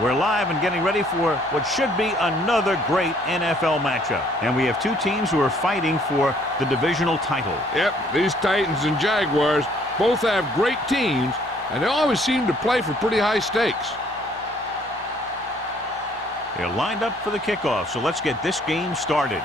We're live and getting ready for what should be another great NFL matchup. And we have two teams who are fighting for the divisional title. Yep, these Titans and Jaguars both have great teams, and they always seem to play for pretty high stakes. They're lined up for the kickoff, so let's get this game started.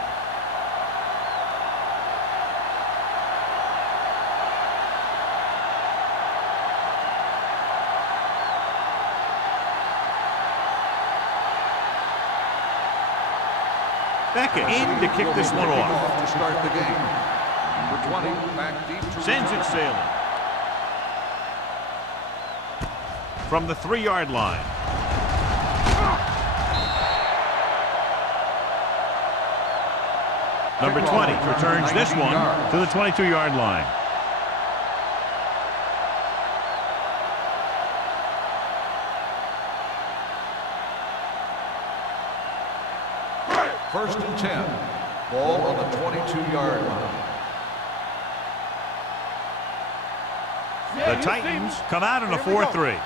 Beckett in to kick this one off. To start the game. Number 20, back deep. Sends it sailing. From the 3-yard line. Number 20 returns this one to the 22-yard line. First and 10. Ball on the 22-yard line. The Titans come out in a 4-3.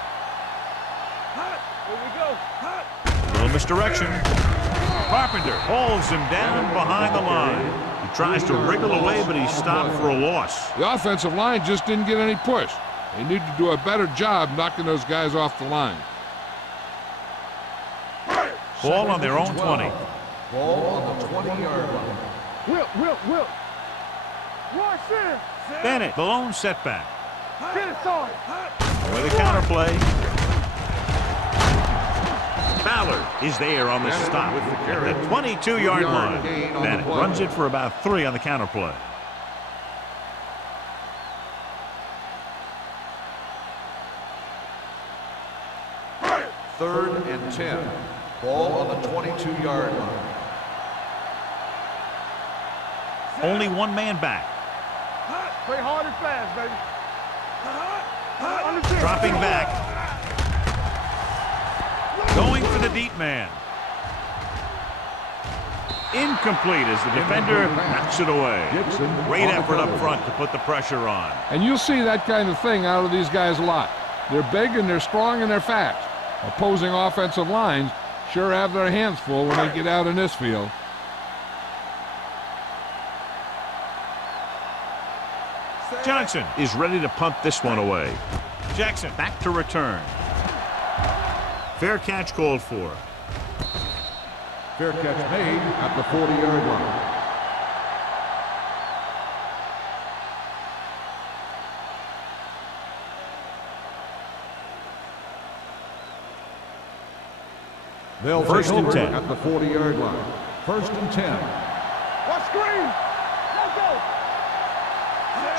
Little misdirection. Carpenter hauls him down behind the line. He tries to wriggle away, but he's stopped for a loss. The offensive line just didn't get any push. They need to do a better job knocking those guys off the line. Ball on their own 20. Ball on the 20-yard line. Will. Watch this. Bennett, the lone setback. Get it, sorry. With a counterplay. Ballard is there on the stop at the 22-yard line. Bennett runs it for about 3 on the counterplay. Third and 10. Ball on the 22-yard line. Only one man back. Play hard and fast, baby. Dropping back. Going for the deep man. Incomplete as the defender knocks it away. Great effort up front to put the pressure on. And you'll see that kind of thing out of these guys a lot. They're big and they're strong and they're fast. Opposing offensive lines sure have their hands full when they get out in this field. Johnson is ready to punt this one away. Jackson back to return. Fair catch called for. Fair catch made at the 40-yard line. They'll First take and over 10 at the 40-yard line. First and 10. Watch screen. Let's go.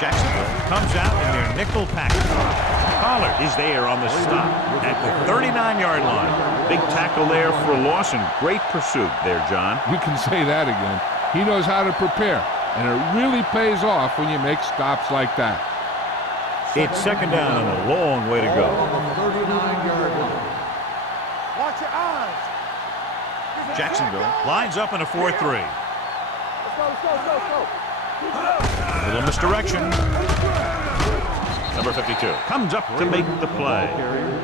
Jacksonville comes out in their nickel package. Pollard is there on the stop at the 39-yard line. Big tackle there for a loss and great pursuit there, John. You can say that again. He knows how to prepare, and it really pays off when you make stops like that. It's second down and a long way to go. On the 39-yard line. Watch your eyes. Jacksonville lines up in a 4-3. Let's go. Little misdirection. Number 52 comes up to make the play.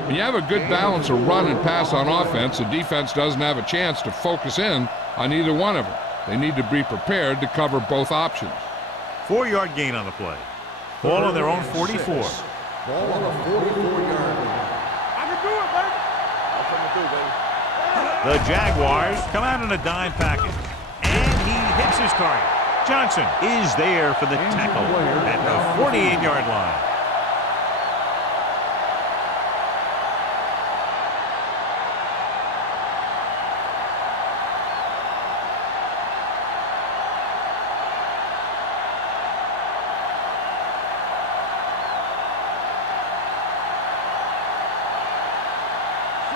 When you have a good balance of run and pass on offense, the defense doesn't have a chance to focus in on either one of them. They need to be prepared to cover both options. 4-yard gain on the play. Ball on their own 44. Ball on the 44-yard line. I can do it, baby. That's what I'm gonna do, baby. The Jaguars come out in a dime package. And he hits his target. Johnson is there for the tackle at the 48-yard line.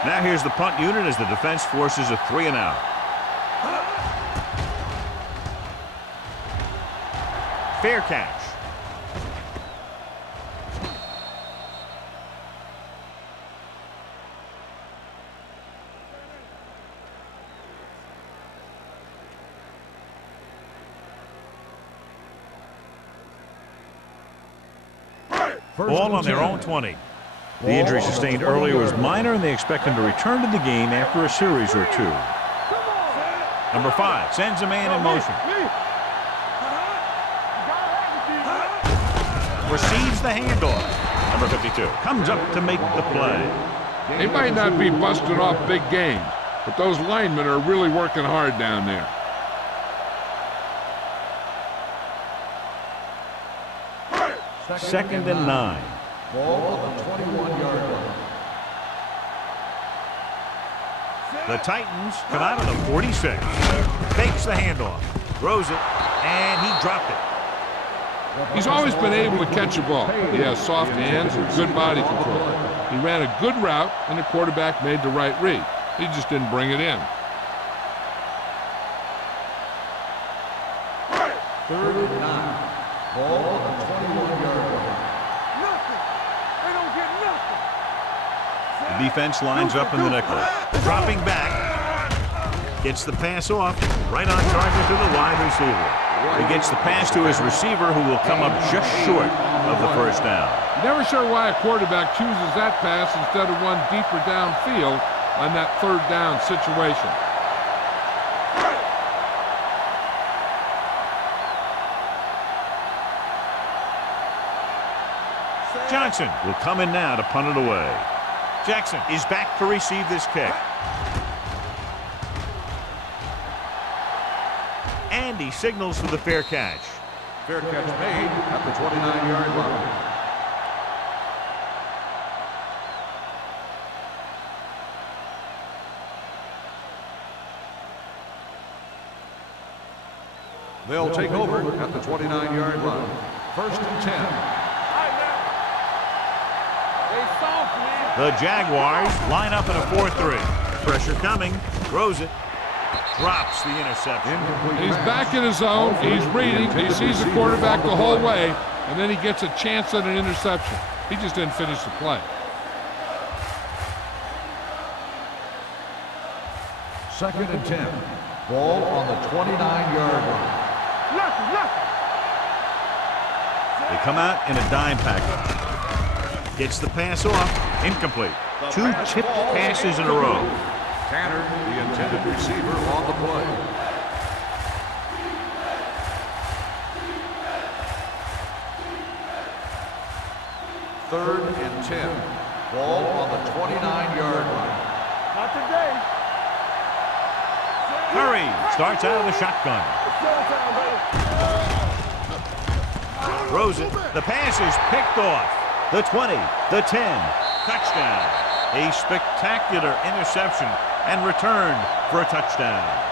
Now here's the punt unit as the defense forces a 3-and-out. Fair catch. Ball on their own 20. The injury sustained earlier was minor, and they expect him to return to the game after a series or two. Number 5 sends a man in motion. Receives the handoff. Number 52 comes up to make the play. They might not be busting off big games, but those linemen are really working hard down there. Second and 9. Ball on the 21-yard line. The Titans come out of the 46. Fakes the handoff. Throws it, and he dropped it. He's always been able to catch a ball. He has soft hands and good body control. He ran a good route, and the quarterback made the right read. He just didn't bring it in. Third and 9. Ball on the 21-yard line. Nothing. They don't get nothing. The defense lines up in the nickel. Dropping back. Gets the pass off. Right on target to the wide receiver. He gets the pass to his receiver, who will come up just short of the first down. Never sure why a quarterback chooses that pass instead of one deeper downfield on that third down situation. Johnson will come in now to punt it away. Jackson is back to receive this kick. And he signals for the fair catch. Fair catch made at the 29-yard line. They'll take over at the 29-yard line. First and 10. The Jaguars line up in a 4-3. Pressure coming. Throws it. Drops the interception. He's back in his zone. He's reading. He sees the quarterback the whole way, and then he gets a chance at an interception. He just didn't finish the play. Second and 10. Ball on the 29-yard line. They come out in a dime package. Gets the pass off. Incomplete. 2 tipped passes in a row. Tanner, the intended receiver, on the play. Third and 10. Ball on the 29-yard line. Not today. Curry starts out of the shotgun. Throws it. The pass is picked off. The 20, the 10, touchdown. A spectacular interception and returned for a touchdown.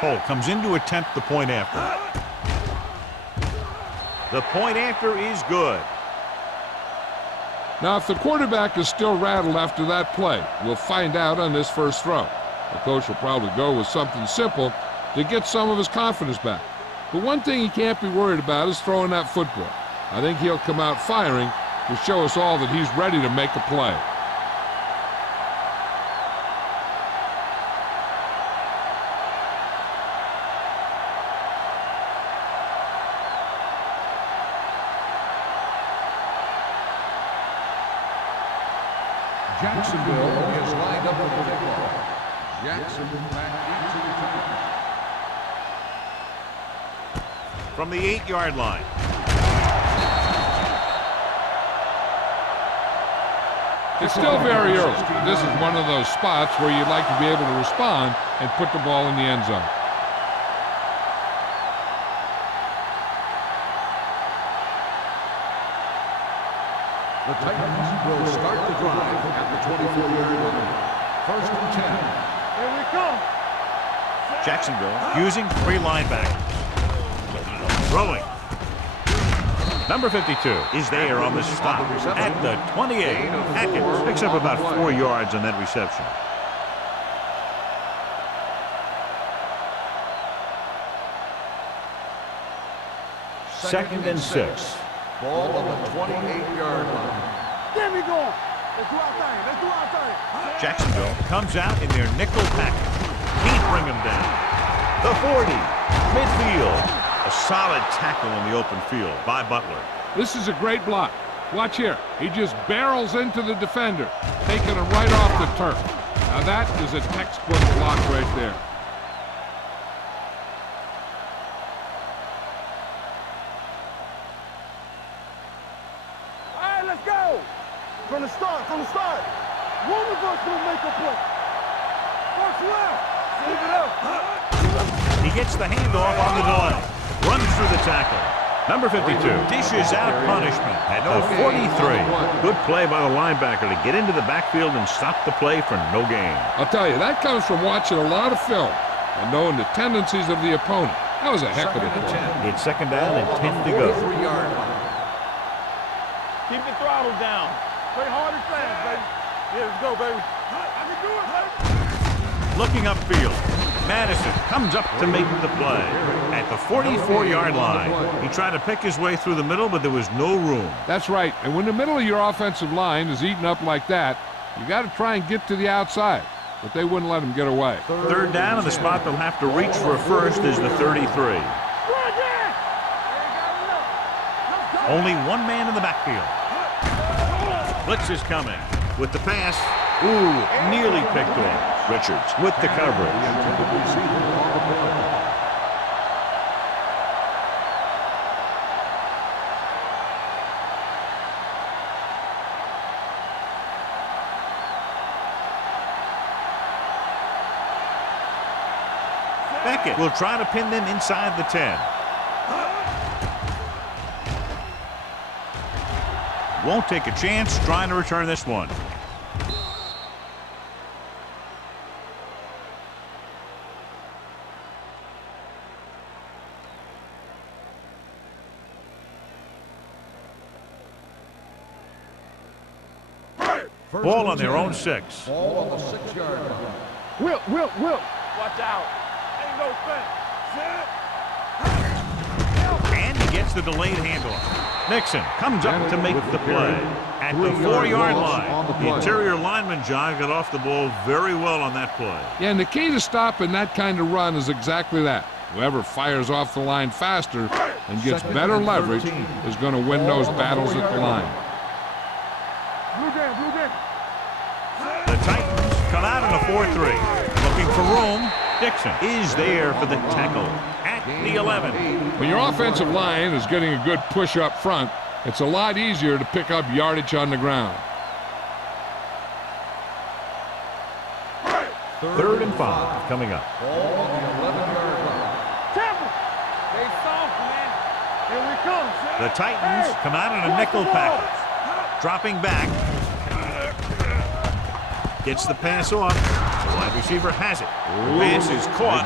Cole comes in to attempt the point after. The point after is good. Now, if the quarterback is still rattled after that play, we'll find out on this first throw. The coach will probably go with something simple to get some of his confidence back. But one thing he can't be worried about is throwing that football. I think he'll come out firing to show us all that he's ready to make a play. Jacksonville is lined up with the football. Jackson back into the time. From the 8-yard line. It's still very early. This is one of those spots where you'd like to be able to respond and put the ball in the end zone. The Titans will start the drive at the 24-yard line. First and 10. Here we come. Jacksonville using 3 linebackers. Throwing. Number 52 is there on the stop at the 28. Atkins picks up about 4 yards on that reception. Second and 6. Ball on the 28-yard line. Get me going. Let's do our thing. Let's do our thing. Jacksonville comes out in their nickel package. Can't bring them down. The 40. Midfield. A solid tackle in the open field by Butler. This is a great block. Watch here. He just barrels into the defender, taking him right off the turf. Now that is a textbook block right there. All right, let's go. From the start, from the start. One of us will make a play. First left. Leave it up. He gets the handoff on the delay. Runs through the tackle. Number 52 dishes out punishment at the 43. Good play by the linebacker to get into the backfield and stop the play for no gain. I'll tell you, that comes from watching a lot of film and knowing the tendencies of the opponent. That was a heck of a play. It's second down and 10 to go. Keep the throttle down. Play hard and fast, baby. Yeah, let's go, baby. I can do it, baby. Looking upfield. Madison comes up to make the play at the 44-yard line. He tried to pick his way through the middle, but there was no room. That's right. And when the middle of your offensive line is eaten up like that, you got to try and get to the outside. But they wouldn't let him get away. Third down, and the spot they'll have to reach for first is the 33. Only one man in the backfield. Blitz is coming with the pass. Ooh, nearly picked off. Richards with the coverage. Beckett will try to pin them inside the 10. Won't take a chance trying to return this one. Ball on their own 6. Ball on the 6-yard line. Will. Watch out. Ain't no thing. And he gets the delayed handoff. Nixon comes up to make the play at the 4-yard line. The interior lineman, John, got off the ball very well on that play. Yeah, and the key to stopping that kind of run is exactly that. Whoever fires off the line faster and gets better leverage is going to win those battles at the line. Blue game. The Titans come out in a 4-3. Looking for room. Dixon is there for the tackle at the 11. When your offensive line is getting a good push up front, it's a lot easier to pick up yardage on the ground. Third and 5 coming up. Ball on the 11-yard line. Temple. They soft, man. Here we come. The Titans come out in a nickel package. Dropping back. Gets the pass off. The wide receiver has it. The pass is caught,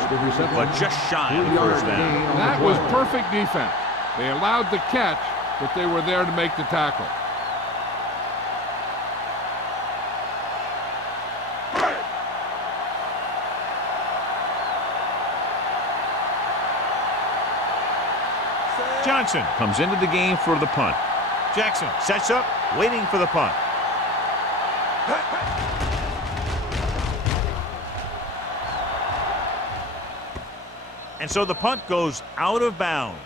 but just shy of the first down. That was perfect defense. They allowed the catch, but they were there to make the tackle. Johnson comes into the game for the punt. Jackson sets up, waiting for the punt. And so the punt goes out of bounds.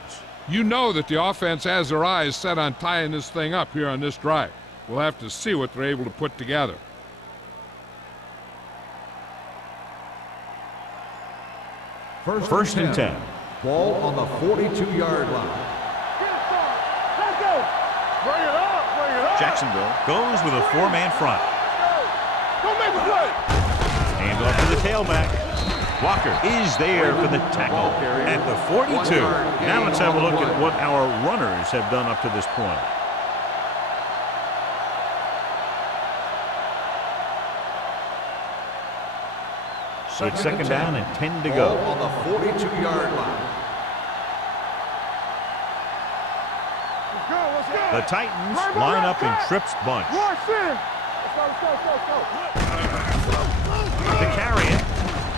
You know that the offense has their eyes set on tying this thing up here on this drive. We'll have to see what they're able to put together. First and 10. Ball on the 42-yard line. Let's go. Bring it up. Jacksonville goes with a 4-man front. Go make a play. Hand off to the tailback. Walker is there for the tackle at the 42. Now let's have a look at what our runners have done up to this point. It's second down and 10 to Ball go. on the 42-yard line. Let's go, let's go. The Titans line up in trips bunch. Rush in. Let's go. To carry it,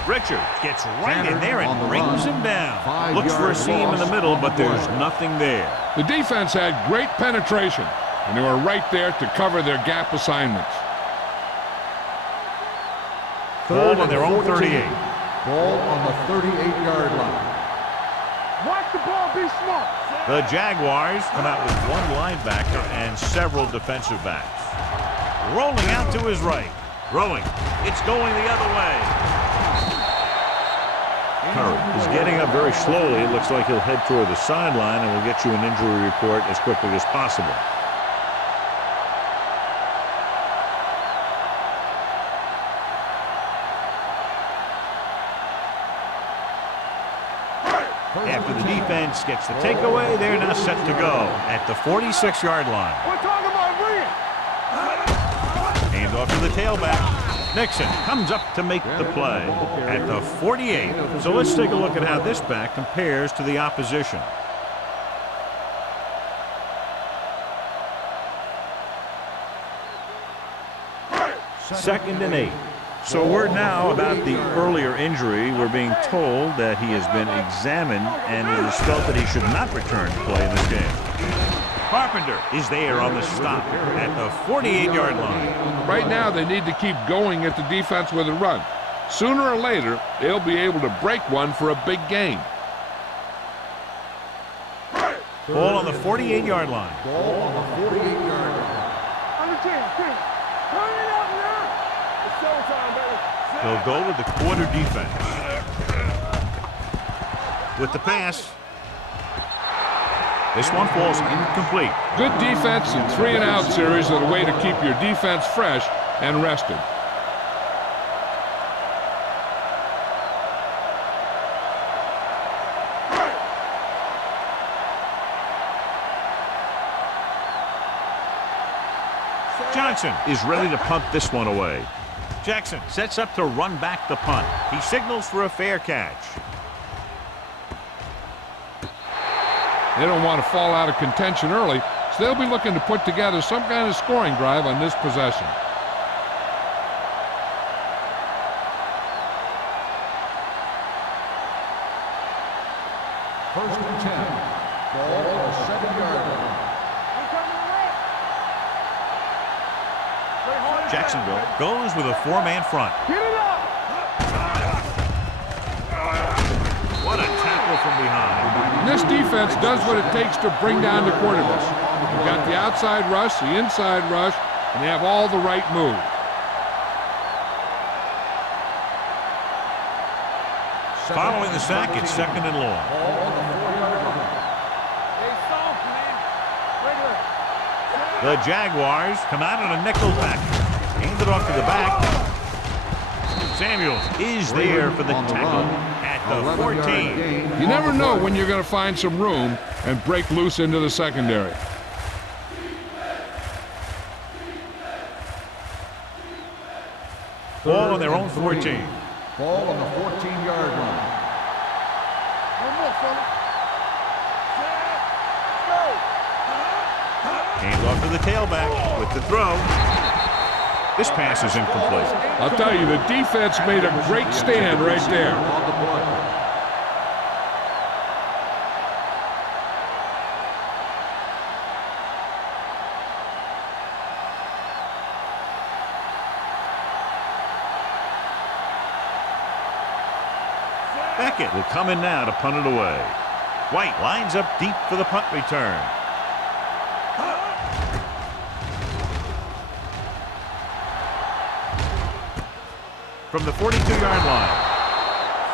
Richard gets right in there and brings him down. Looks for a seam in the middle, but there's nothing there. The defense had great penetration, and they were right there to cover their gap assignments. Ball on their own 38. Ball on the 38-yard line. Watch the ball, be smart. The Jaguars come out with one linebacker and several defensive backs. Rolling out to his right. Throwing. It's going the other way. Curry is getting up very slowly. It looks like he'll head toward the sideline, and we'll get you an injury report as quickly as possible. After the defense gets the takeaway, they're now set to go at the 46-yard line. We're talking about bringing. Hand off to the tailback. Nixon comes up to make the play at the 48. So let's take a look at how this back compares to the opposition. Second and 8. So word now about the earlier injury. We're being told that he has been examined and it is felt that he should not return to play in this game. Carpenter is there on the stop at the 48-yard line. Right now, they need to keep going at the defense with a run. Sooner or later, they'll be able to break one for a big gain. Ball on the 48-yard line. Ball on the 48-yard line. On the 10. Turn it up now. It's showtime, baby. They'll go with the quarter defense. With the pass. This one falls incomplete. Good defense and 3-and-out series are the way to keep your defense fresh and rested. Johnson is ready to punt this one away. Jackson sets up to run back the punt. He signals for a fair catch. They don't want to fall out of contention early, so they'll be looking to put together some kind of scoring drive on this possession. First and 10. Ball on the 7-yard line. Jacksonville goes with a 4-man front. Get it up. What a tackle from behind. This defense does what it takes to bring down the quarterbacks. They've got the outside rush, the inside rush, and they have all the right moves. Following the sack, it's second and long. Ball on the 4-yard line. Hey, soft, man. Regular. The Jaguars come out in a nickel package. Hand it off to the back. Samuels is there for the tackle at the 14. You never know when you're going to find some room and break loose into the secondary. Ball on their own 14. Ball on the 14-yard line. One more, fella. Hand off to the tailback with the throw. This pass is incomplete. I'll tell you, the defense made a great stand right there. On the play. Beckett will come in now to punt it away. White lines up deep for the punt return. From the 42-yard line.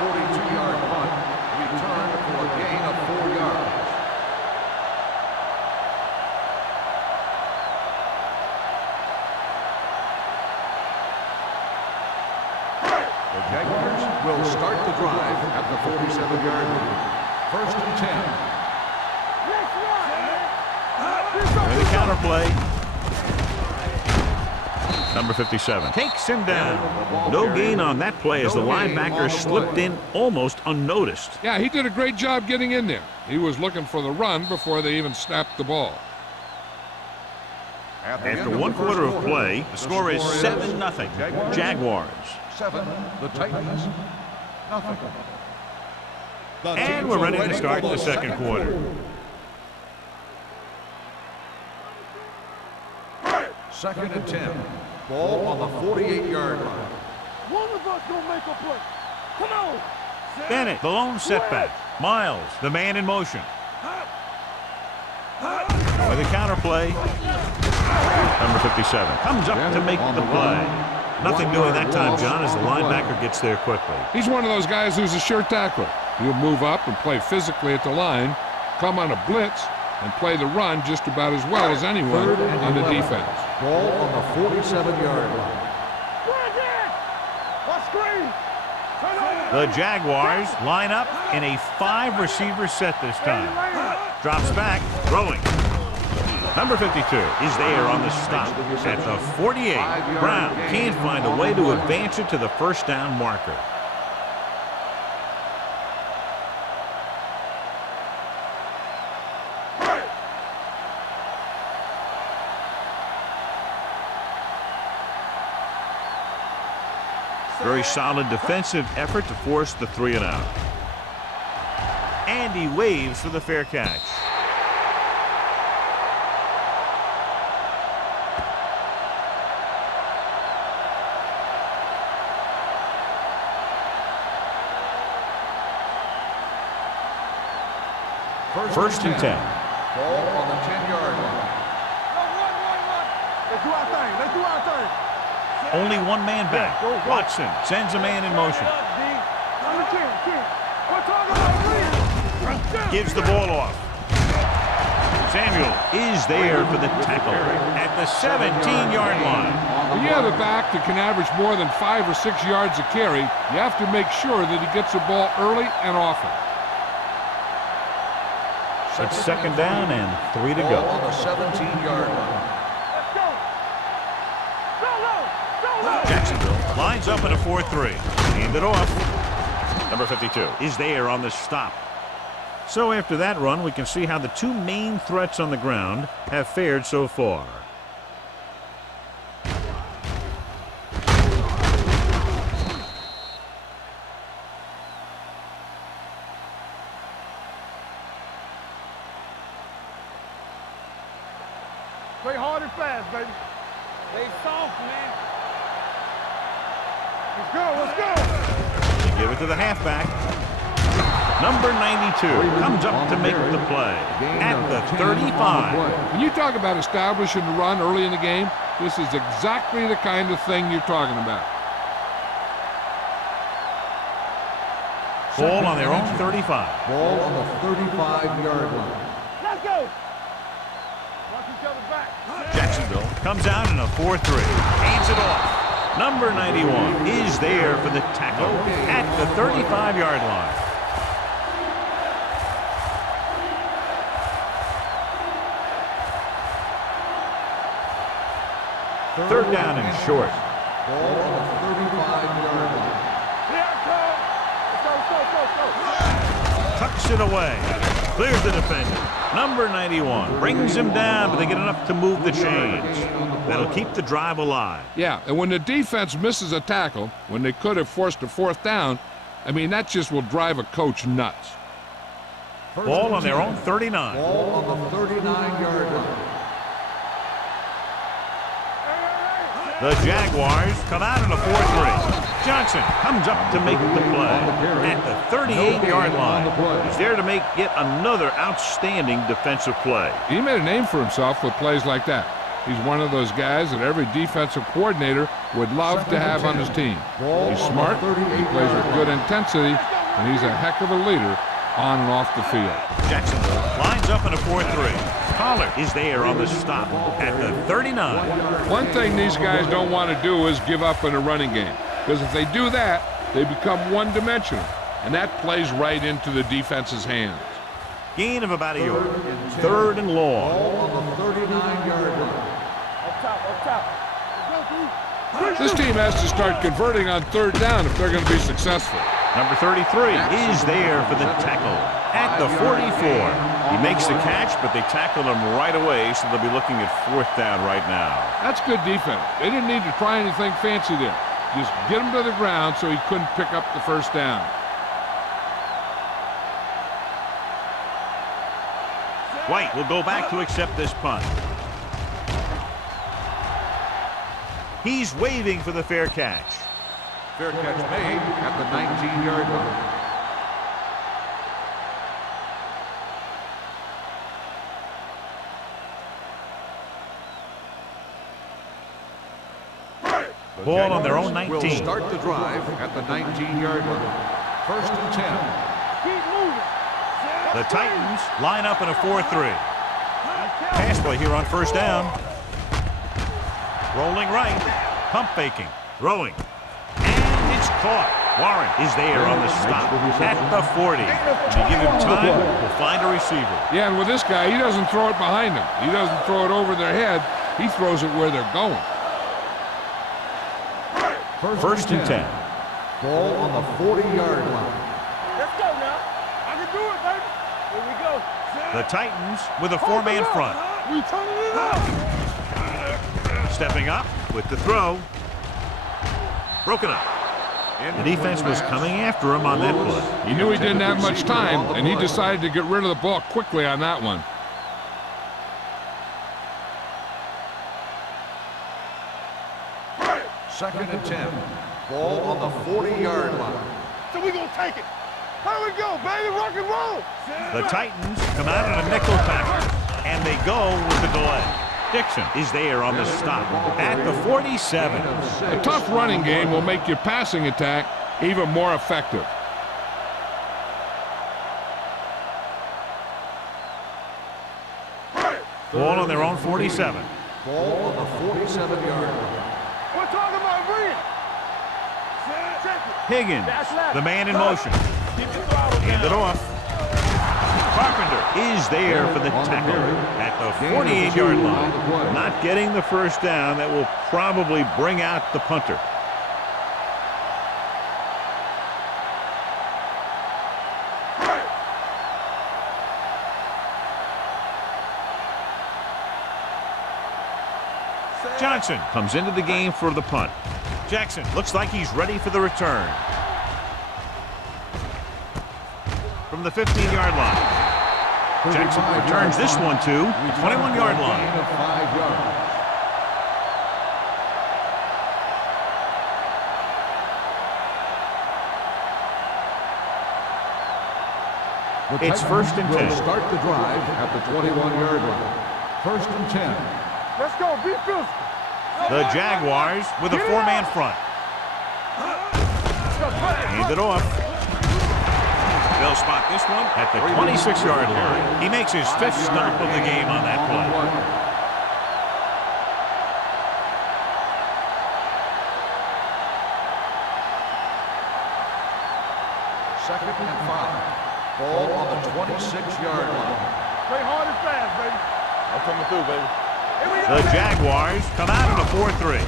42-yard punt. Return for a gain of 4 yards. The Jaguars will start the drive at the 47-yard line. First and 10. And the counter play. Number 57 takes him down. No gain on that play as the linebacker slipped in almost unnoticed. Yeah, he did a great job getting in there. He was looking for the run before they even snapped the ball. After one quarter of play, the score is 7-0. Jaguars. 7, the Titans, nothing. And we're ready to start the second quarter. Second and 10. Ball on the 48-yard line. One of us gonna make a play. Come on. Bennett, the lone setback. Miles, the man in motion. With a counter play. Number 57 comes up to make the play. Nothing doing that time, John, as the linebacker gets there quickly. He's one of those guys who's a sure tackler. He'll move up and play physically at the line, come on a blitz, and play the run just about as well as anyone on the defense. Ball on the 47-yard line. The Jaguars line up in a 5-receiver set this time. Drops back, throwing. Number 52 is there on the stop at the 48. Brown can't find a way to advance it to the first down marker. Very solid defensive effort to force the 3-and-out. And he waves for the fair catch. First and 10. Ball on the 10-yard line. Let's do our thing. Let's do our thing. Only one man back. Watson sends a man in motion. Gives the ball off. Samuel is there for the tackle at the 17-yard line. When you have a back that can average more than 5 or 6 yards a carry, you have to make sure that he gets the ball early and often. It's second down and 3 to go. Ball on the 17-yard line. Jacksonville lines up in a 4-3. Hand it off. Number 52 is there on the stop. So after that run, we can see how the two main threats on the ground have fared so far. Play hard and fast, baby. Play soft, man. Let's go, let's go. They give it to the halfback. Number 92 comes up to make the play at the 35. When you talk about establishing the run early in the game, this is exactly the kind of thing you're talking about. Ball on their own 35. Ball on the 35-yard line. Let's go. Watch each other back. Jacksonville comes out in a 4-3. Hands it off. Number 91 is there for the tackle at the 35-yard line. Third down and short. Ball on the 35-yard line. Here it comes. Let's go. Tucks it away. Clears the defender. Number 91 brings him down, but they get enough to move the chains. That'll keep the drive alive. Yeah, and when the defense misses a tackle, when they could have forced a fourth down, I mean, that just will drive a coach nuts. Ball on their own 39. Ball on the 39-yard line. The Jaguars come out in a 4-3. Johnson comes up to make the play at the 38-yard line. He's there to make yet another outstanding defensive play. He made a name for himself with plays like that. He's one of those guys that every defensive coordinator would love to have on his team. He's smart, he plays with good intensity, and he's a heck of a leader on and off the field. Jacksonville lines up in a 4-3. Pollard is there on the stop at the 39. One thing these guys don't want to do is give up in a running game, because if they do that, they become one-dimensional, and that plays right into the defense's hands. Gain of about a yard. Third and long. Ball on the 39-yard line. Up top, up top. Let's go, dude. This team has to start converting on third down if they're going to be successful. Number 33 is there for the tackle at the 44. He makes the catch, but they tackled him right away, so they'll be looking at fourth down right now. That's good defense. They didn't need to try anything fancy there. Just get him to the ground so he couldn't pick up the first down. White will go back to accept this punt. He's waving for the fair catch. Fair catch made at the 19-yard line. Ball on their own Will 19. start the drive at the 19-yard line. First and 10. Keep moving. The Titans line up in a 4-3. Pass play here on first down. Rolling right. Pump faking. Throwing. And it's caught. Warren is there on the stop at the 40. If you give him time, we'll find a receiver. Yeah, and with this guy, he doesn't throw it behind them. He doesn't throw it over their head. He throws it where they're going. First and 10. Ball on the 40-yard line. Let's go now. I can do it, baby. Here we go. The Titans with a four-man front. We turning it up. Stepping up with the throw. Broken up. The defense was coming after him on that play. He knew he didn't have much time, and he decided to get rid of the ball quickly on that one. Second and 10. Ball on the 40-yard line. So we gonna take it. Here we go, baby. Rock and roll. The Titans come out in a nickel package, and they go with the delay. Dixon is there on the stop at the 47. A tough running game will make your passing attack even more effective. Ball on their own 47. Ball on the 47-yard line. We're talking about Reed. Check it. Higgins, That's left. the man in motion. Keep your throttle Hand it down. off. Carpenter is there for the tackle at the 48-yard line. Not getting the first down. That will probably bring out the punter. Johnson comes into the game for the punt. Jackson looks like he's ready for the return. From the 15-yard line. Jackson returns this one to the 21-yard line. Gain of 5 yards. It's first and Will 10. start the drive at the 21-yard line. First and 10. Let's go. Be physical. The Jaguars with a four-man front. Hand it off. They'll spot this one at the 26-yard line. He makes his fifth stop of the game on that play. Second and 5. Ball on the 26-yard line. Play hard and fast, baby. I'm coming through, baby. Here we go. The Jaguars come out in a 4-3.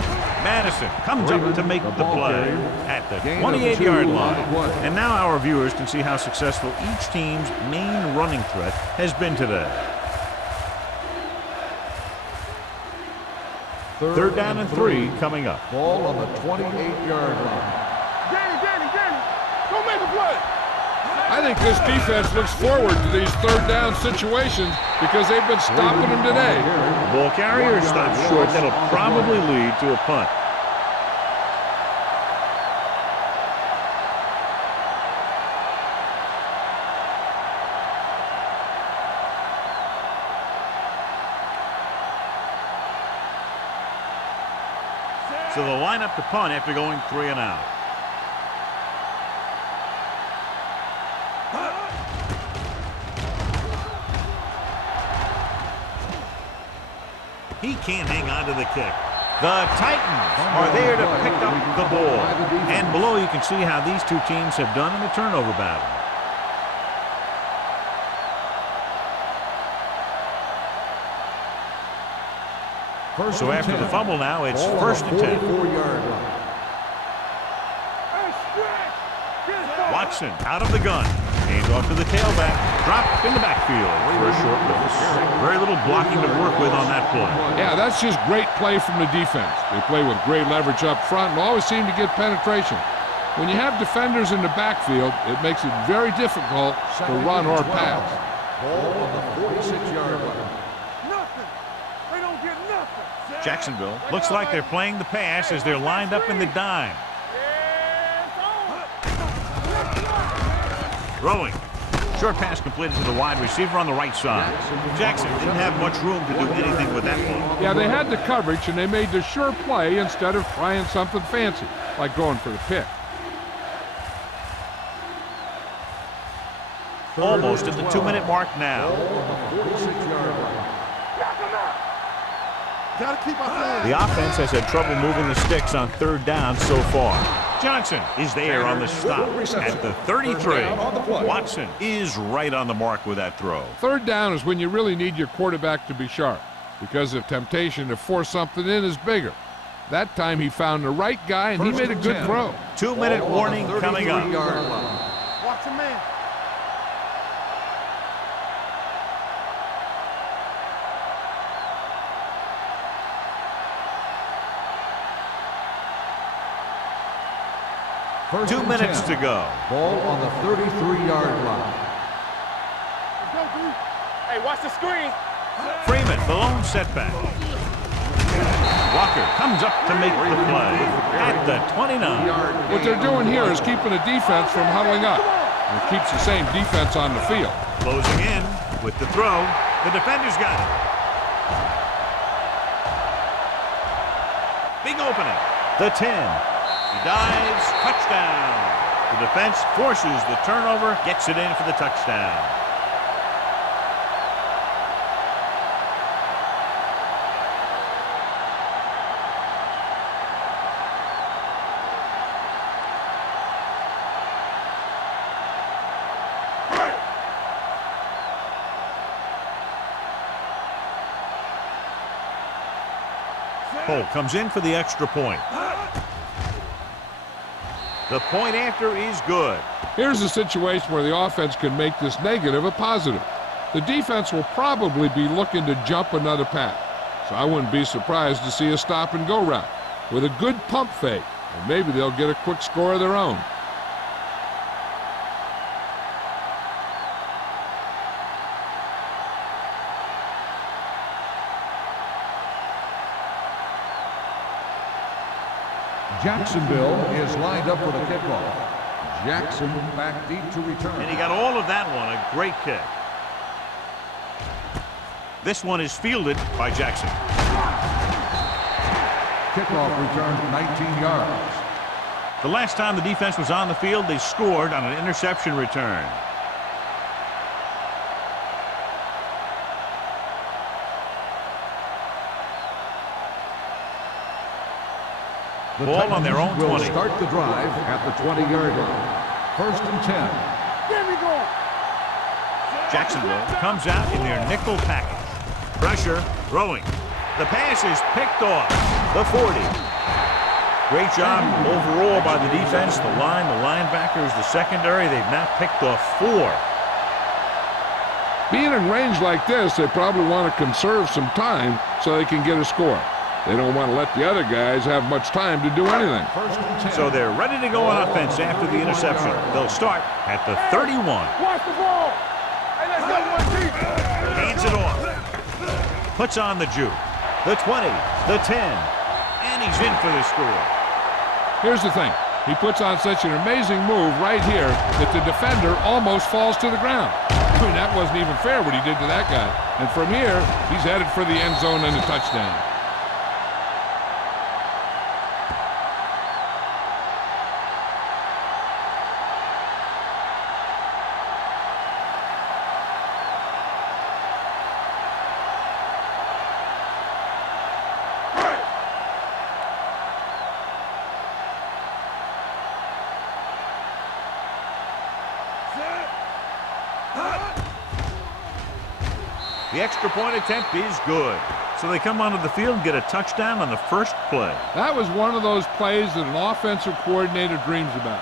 Madison comes up to make the play at the 28-yard line. And now our viewers can see how successful each team's main running threat has been today. Third down and 3 coming up. Ball on the 28-yard line. Danny, go make a play. I think this defense looks forward to these third down situations because they've been stopping them today. The ball carrier stops short. That'll probably lead to a punt. So they'll line up to punt after going 3 and out. He can't hang on to the kick. The Titans are there to pick up the ball. And below you can see how these two teams have done in the turnover battle. So after the fumble now, it's first and 10. 44-yard line. Watson out of the gun. Hands off to the tailback. Drop in the backfield for a short release. Very little blocking to work with on that play. Yeah, that's just great play from the defense. They play with great leverage up front and always seem to get penetration. When you have defenders in the backfield, it makes it very difficult to run or pass. Ball on the 46-yard line. Nothing. They don't get nothing. Jacksonville looks like they're playing the pass as they're lined up in the dime. Throwing. Short pass completed to the wide receiver on the right side. Jackson didn't have much room to do anything with that one. Yeah, they had the coverage, and they made the sure play instead of trying something fancy, like going for the pick. Almost at the 2-minute mark now. Gotta keep our hands. The offense has had trouble moving the sticks on third down so far. Johnson is there on the stop at the 33. Watson is right on the mark with that throw. Third down is when you really need your quarterback to be sharp, because the temptation to force something in is bigger. That time he found the right guy, and he made a good throw. 2-minute warning coming up. Watch a man. First 2 minutes to go. Ball on the 33-yard line. Hey, watch the screen. Freeman, the lone setback. Walker comes up to make the play at the 29. What they're doing here is keeping the defense from huddling up. And it keeps the same defense on the field. Closing in with the throw. The defender's got it. Big opening. The 10. He dives. Touchdown. The defense forces the turnover, gets it in for the touchdown. Cole comes in for the extra point. The point after is good. Here's a situation where the offense can make this negative a positive. The defense will probably be looking to jump another pass, so I wouldn't be surprised to see a stop-and-go route with a good pump fake, and maybe they'll get a quick score of their own. Jacksonville is lined up for the kickoff. Jackson back deep to return. And he got all of that one. A great kick. This one is fielded by Jackson. Kickoff return 19 yards. The last time the defense was on the field, they scored on an interception return. The Ball on their own will 20. Start the drive at the 20-yard line. First and 10. There we go. Jacksonville comes out in their nickel package. Pressure, throwing. The pass is picked off. The 40. Great job overall by the defense, the line, the linebackers, the secondary. They've now picked off 4. Being in range like this, they probably want to conserve some time so they can get a score. They don't want to let the other guys have much time to do anything. First and 10. So they're ready to go on offense after the interception. They'll start at the 31. Watch the ball. Hey, let's go one deep. Hands it off. Puts on the juke. The 20, the 10, and he's in for the score. Here's the thing. He puts on such an amazing move right here that the defender almost falls to the ground. I mean, that wasn't even fair what he did to that guy. And from here, he's headed for the end zone and a touchdown. The extra point attempt is good. So they come onto the field and get a touchdown on the first play. That was one of those plays that an offensive coordinator dreams about.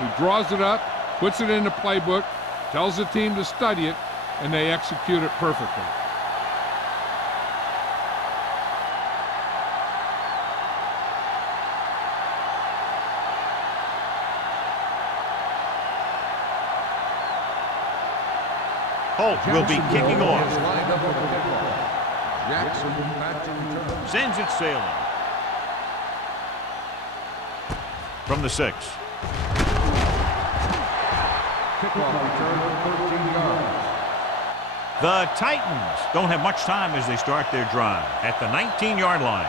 He draws it up, puts it in the playbook, tells the team to study it, and they execute it perfectly. Holt will be kicking off. Jackson back to return. Sends it sailing. From the 6. Kickoff return, 13 yards. The Titans don't have much time as they start their drive at the 19-yard line.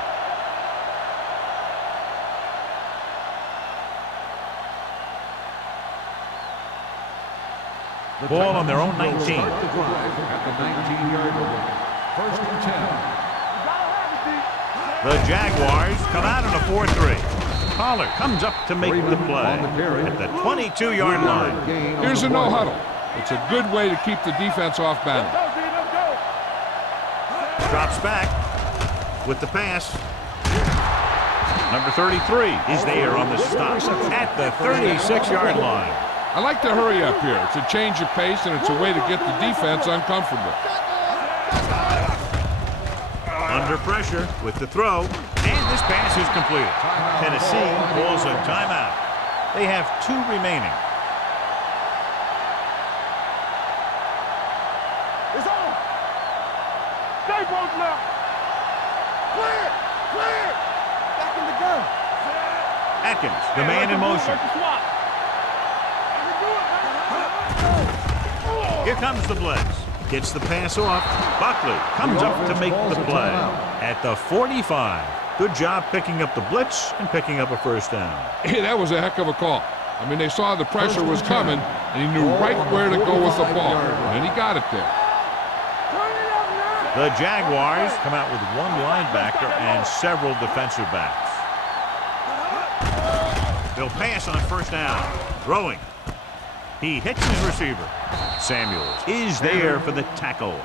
Ball on their own 19. Start the drive at the 19-yard line. First and 10. The Jaguars come out in a 4-3. Pollard comes up to make the play at the 22-yard line. Here's a no-huddle. It's a good way to keep the defense off balance. Drops back with the pass. Number 33 is there on the stop at the 36-yard line. I like to hurry up here. It's a change of pace, and it's a way to get the defense uncomfortable. Under pressure with the throw, and this pass is completed. Tennessee calls a timeout. They have 2 remaining. It's on. Stay both now. Clear. Clear. Back in the gun. Atkins, the man in motion. Here comes the blitz. Gets the pass off. Buckley comes up to make the play at the 45. Good job picking up the blitz and picking up a first down. Hey, that was a heck of a call. I mean, they saw the pressure was coming, and he knew right where to go with the ball, and he got it there. The Jaguars come out with 1 linebacker and several defensive backs. They'll pass on first down. Throwing. He hits his receiver. Samuels is there for the tackle.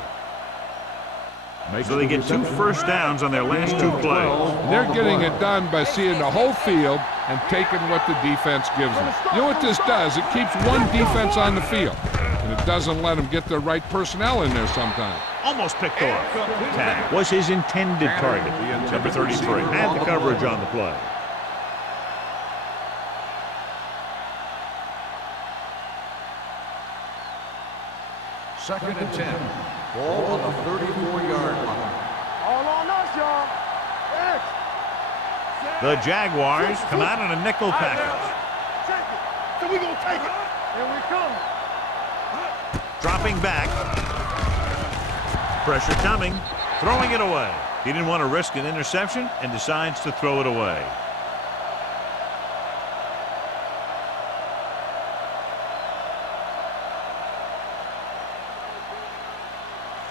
So they get 2 first downs on their last 2 plays. They're getting it done by seeing the whole field and taking what the defense gives them. You know what this does? It keeps one defense on the field, and it doesn't let them get the right personnel in there sometimes. Almost picked off. Tag was his intended target. Number 33 had the coverage on the play. Second and 10. Ball on the 34-yard line. All on us, y'all. X. The Jaguars come out in a nickel package. Take it. So we gonna take it. Here we come. Dropping back. Pressure coming. Throwing it away. He didn't want to risk an interception and decides to throw it away.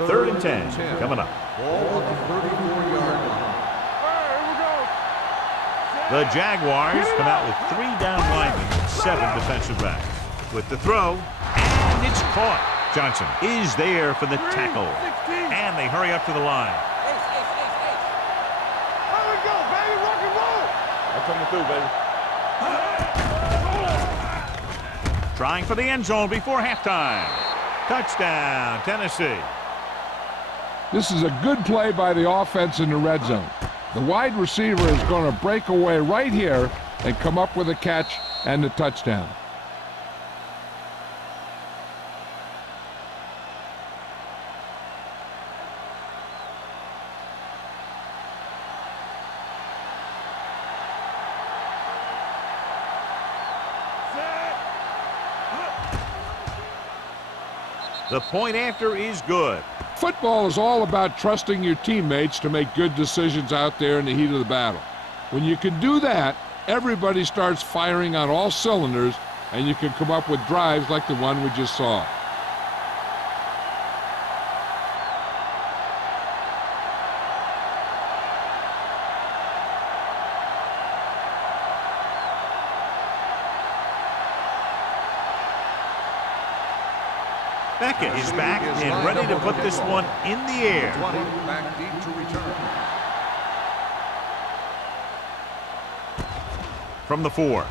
Third and 10 coming up. Ball on the 34-yard line. Here we go. The Jaguars come out with 3 down linemen and 7 defensive backs. With the throw, and it's caught. Johnson is there for the tackle. And they hurry up to the line. Here we go, baby. Rock and roll. I'm coming through, baby. Trying for the end zone before halftime. Touchdown, Tennessee. This is a good play by the offense in the red zone. The wide receiver is going to break away right here and come up with a catch and the touchdown. The point after is good. Football is all about trusting your teammates to make good decisions out there in the heat of the battle. When you can do that, everybody starts firing on all cylinders, and you can come up with drives like the one we just saw. Beckett is back and ready to put this one in the air. 20 back deep to return. From the 4.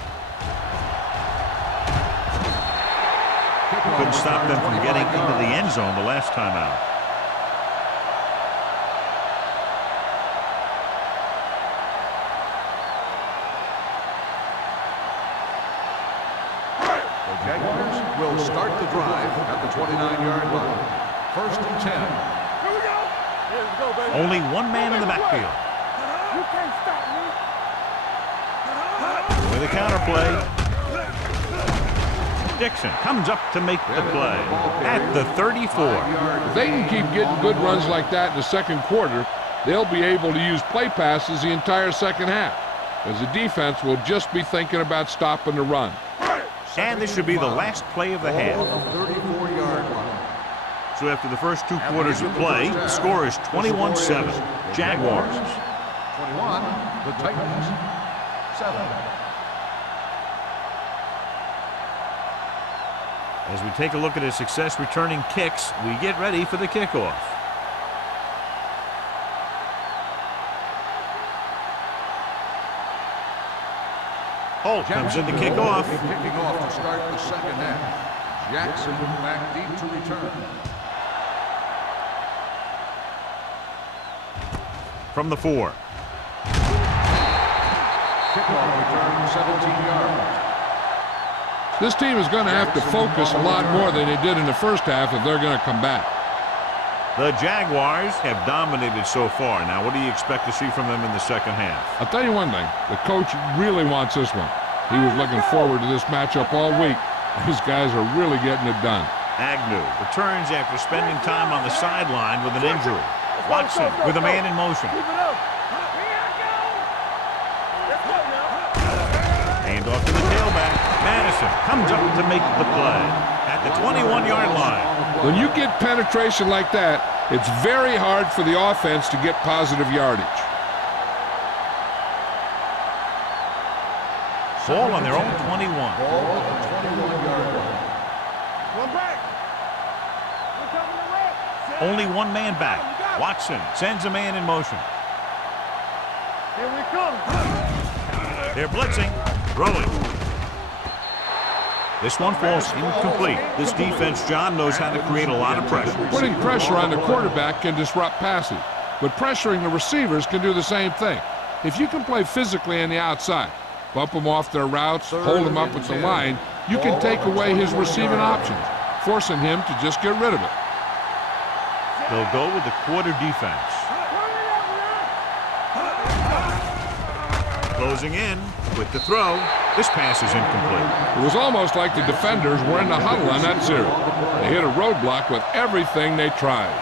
Couldn't stop them from getting into the end zone the last time out. The Jaguars will start the drive at the 29-yard line. First and 10. Here we go. Here we go, baby. Only one man in the backfield. You can't stop me. With a counter play. Dixon comes up to make the play at the 34. If they can keep getting good runs like that in the second quarter, they'll be able to use play passes the entire second half, as the defense will just be thinking about stopping the run. And this should be the last play of the half. 34-yard line. So after the first 2 quarters of play, the score is 21-7. Jaguars. 21, the Titans, 7. As we take a look at his success returning kicks, we get ready for the kickoff. Holt comes in to kick off. Kicking off to start the second half. Jackson back deep to return. From the 4. Kickoff return 17 yards. This team is going to have to focus a lot more than they did in the first half if they're going to come back. The Jaguars have dominated so far. Now, what do you expect to see from them in the second half? I'll tell you one thing, the coach really wants this one. He was looking forward to this matchup all week. These guys are really getting it done. Agnew returns after spending time on the sideline with an injury. Watson with a man in motion. Keep it up. Let's go now. Hand off to the tailback. Madison comes up to make the play at the 21-yard line. When you get penetration like that, it's very hard for the offense to get positive yardage. Ball on their own 21. Ball at the 21-yard line. One back. We're coming to red. Only one man back. Watson sends a man in motion. Here we come. They're blitzing. Throwing. This one falls incomplete. This defense, John, knows how to create a lot of pressure. Putting pressure on the quarterback can disrupt passing, but pressuring the receivers can do the same thing. If you can play physically on the outside, bump them off their routes, hold them up at the line, you can take away his receiving options, forcing him to just get rid of it. They'll go with the quarter defense. Closing in with the throw. This pass is incomplete. It was almost like the defenders were in the huddle on that series. They hit a roadblock with everything they tried.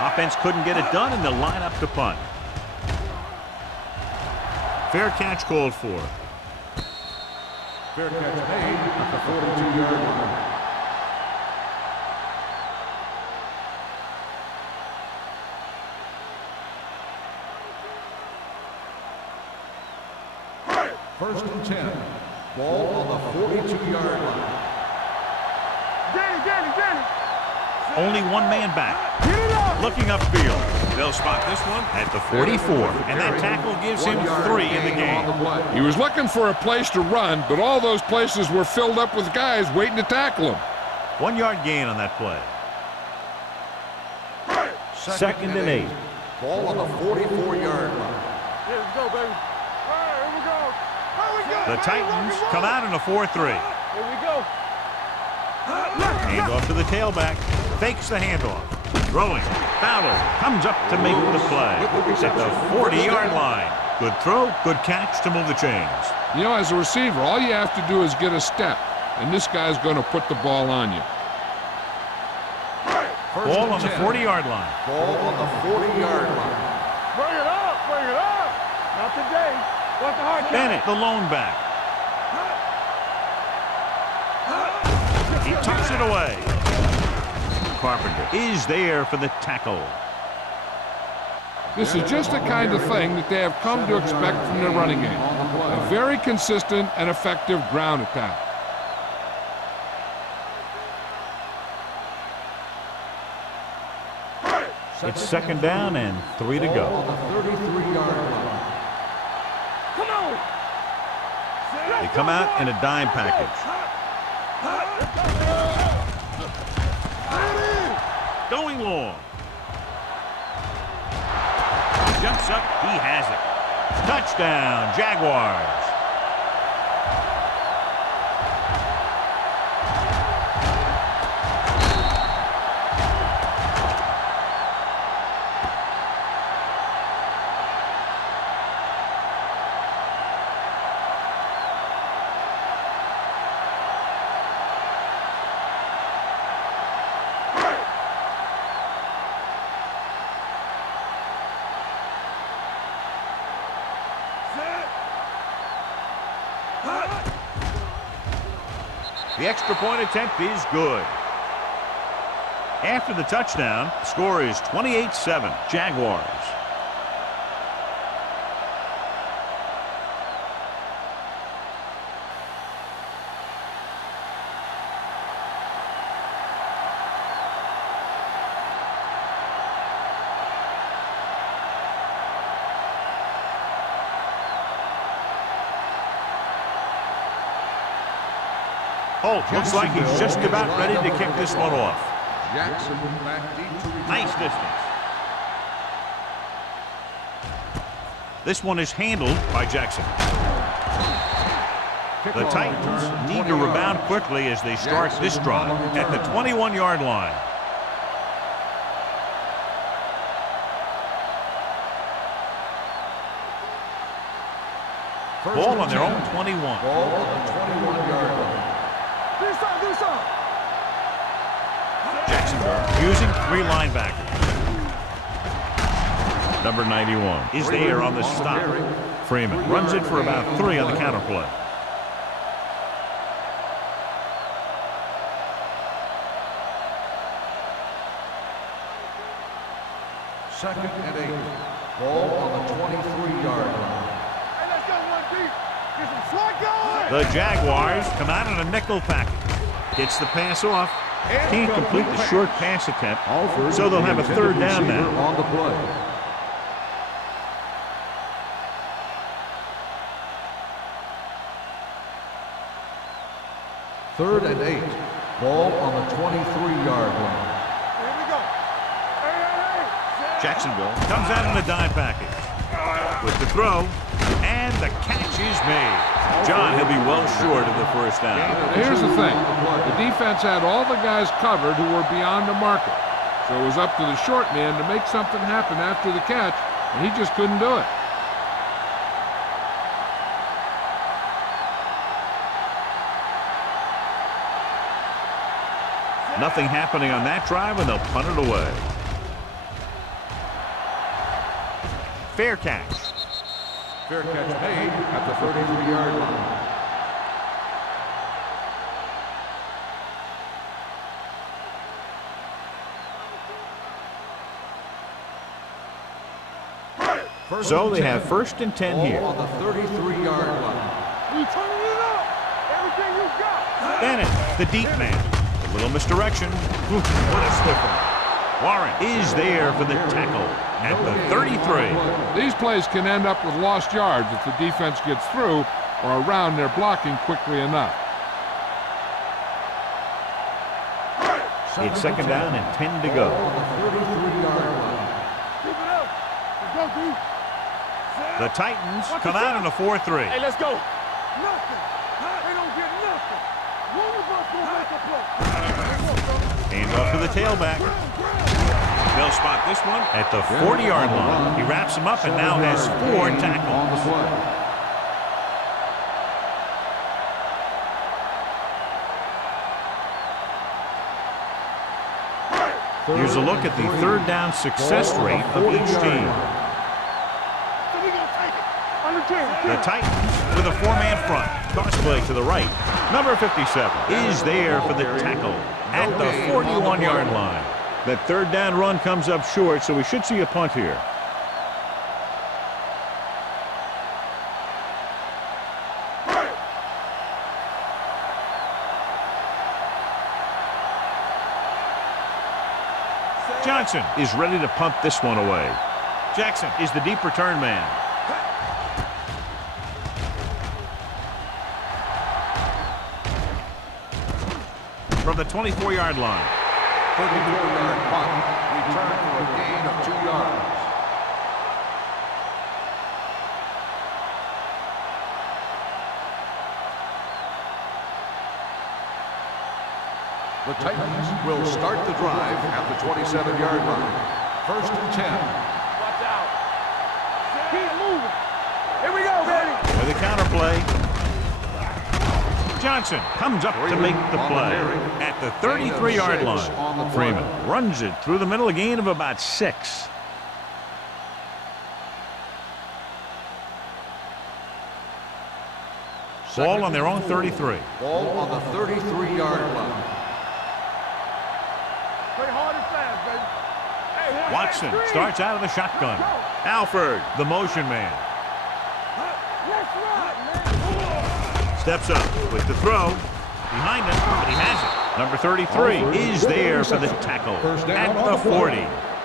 Offense couldn't get it done, and they'll line up to punt. Fair catch called for. Fair catch made at the 42-yard line. First and 10. Ball on the 42-yard line. Danny. Only one man back. Get it up. Looking upfield. They'll spot this one at the 44. And that tackle gives him 3 in the game. He was looking for a place to run, but all those places were filled up with guys waiting to tackle him. 1 yard gain on that play. Second and 8. Ball on the 44-yard line. Here we go, baby. All right, here we go. The Titans come out in a 4-3. Here we go. Hand off to the tailback. Fakes the handoff. Throwing. Fowler comes up to make the play at the 40-yard line. Good throw, good catch to move the chains. You know, as a receiver, all you have to do is get a step, and this guy's going to put the ball on you. Ball on the 40-yard line. Ball on the 40-yard line. Bring it up. Not today. What's the hard catch? Bennett, the lone back. He tucks it away. Carpenter is there for the tackle. This is just the kind of thing that they have come to expect from their running game. A very consistent and effective ground attack. It's second down and 3 to go. On the 33-yard line. Come on! They come out in a dime package. Going long. Jumps up, he has it. Touchdown, Jaguars. The extra point attempt is good. After the touchdown, the score is 28-7, Jaguars. Holt looks like he's just about ready to kick this one off. Jackson back deep to return. Nice distance. This one is handled by Jackson. The Titans need to rebound quickly as they start this drive at the 21-yard line. Ball on their own 21. Ball on the 21-yard line. This side. Jacksonville using 3 linebackers. Number 91 is there on the stop. Freeman runs it for about 3 on the counter play. Second and 8. Ball on the 23-yard line. Hey, let's go one deep. Get some swag going. The Jaguars come out in a nickel package. Gets the pass off. Can't complete the short pass attempt, so they'll have a third down now. On the play. Third and 8. Ball on the 23-yard line. Here we go. Hey. Jacksonville comes out in a dime package. With the throw, and the catch is made. John, he'll be well short of the first down. Here's the thing. The defense had all the guys covered who were beyond the marker. So it was up to the short man to make something happen after the catch, and he just couldn't do it. Nothing happening on that drive, and they'll punt it away. Fair catch. Fair catch made at the 33-yard line. So they have first and 10 here. On the 33-yard line. You turning it up. Everything you got. Bennett, the deep man. A little misdirection. Ooh, what a stiffer. Warren is there for the tackle at the 33. These plays can end up with lost yards if the defense gets through or around their blocking quickly enough. It's second down and 10 to go. On the 33-yard line. Keep it up. Let's go, dude. The Titans come out in a 4-3. Hey, let's go. Nothing. They don't get nothing. One of us will make a play. Hands off to the tailback. They'll spot this one at the 40-yard line. He wraps him up and now has 4 tackles. On the play. Here's a look at the third down success rate of each team. So we gonna take it. Under 10. The Titans with a 4-man front. Toss play to the right. Number 57 is there for the tackle at the 41-yard line. That third down run comes up short, so we should see a punt here. Johnson is ready to punt this one away. Jackson is the deep return man. From the 24-yard line. 34-yard punt. Return for a gain of 2 yards. The Titans will start the drive at the 27-yard line. 1st and 10. Watch out. Keep moving. Here we go, baby. With a counter play. Johnson comes up to make the play at the 33-yard line. Freeman runs it through the middle, a gain of about 6. Ball on their own 33. Ball on the 33-yard line. Play hard and fast, baby. Hey, Watson three. starts out of the shotgun. Alford, the motion man, Let's run, man. steps up with the throw. Behind him, but he has it. Number 33 is there for the tackle at the 40.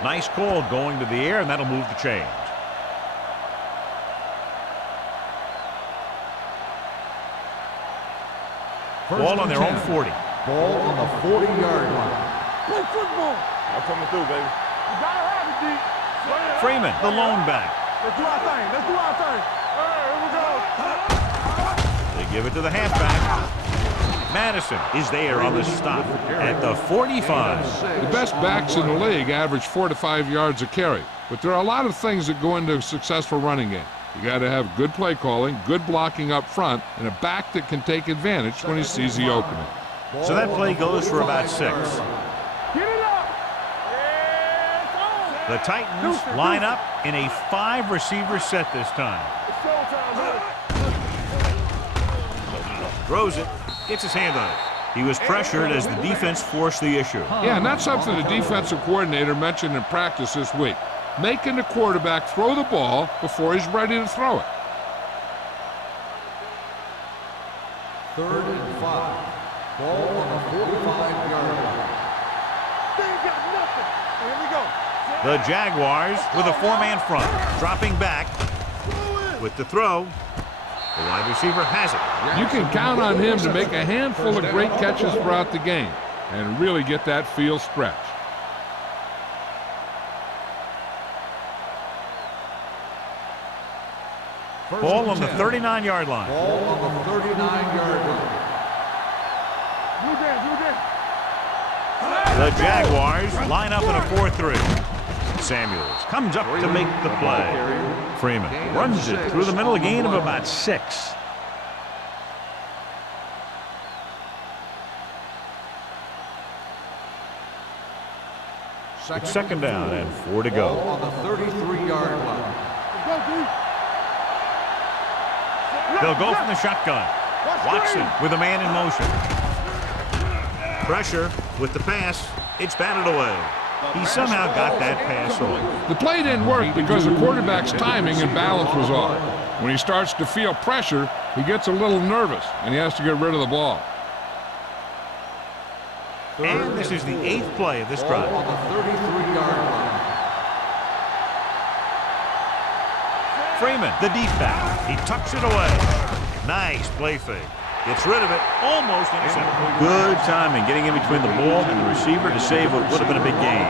Nice call going to the air, and that'll move the chains. Ball on their own 40. Ball on the 40-yard line. Play football. I'm coming through, baby. You gotta have it, D. Freeman, the lone back. Let's do our thing. Let's do our thing. All right, here we go. They give it to the halfback. Madison is there on the stop at the 45. The best backs in the league average 4 to 5 yards a carry, but there are a lot of things that go into a successful running game. You got to have good play calling, good blocking up front, and a back that can take advantage when he sees the opening. So that play goes for about 6. Get it up. Yeah, The Titans line up in a 5-receiver set this time. it's showtime, man. Throws it, gets his hand on it. He was pressured as the defense forced the issue. Yeah, and that's something the defensive coordinator mentioned in practice this week. Making the quarterback throw the ball before he's ready to throw it. 3rd and 5. Ball on the 45-yard line. They ain't got nothing. Here we go. The Jaguars with a 4-man front, dropping back with the throw. The wide receiver has it. You can count on him to make a handful of great catches throughout the game and really get that field stretch. Ball on the 39-yard line. Ball on the 39-yard line. Blue dance, blue dance. The Jaguars line up in a 4-3. Samuels comes up to make the play. Freeman runs it through the middle, a gain of about 6. It's 2nd down and 4 to Ball go. on the 33-yard line. Let's go, D. They'll go from the shotgun. Watson with a man in motion. Pressure with the pass. It's batted away. He somehow got that pass off. The play didn't work because the quarterback's timing and balance was off. When he starts to feel pressure, he gets a little nervous, and he has to get rid of the ball. And this is the 8th play of this drive. Ball on the 33-yard line. Freeman, the deep back. He tucks it away. Nice play fake. Gets rid of it. Almost intercepted. Good timing getting in between the ball and the receiver to save what would have been a big gain.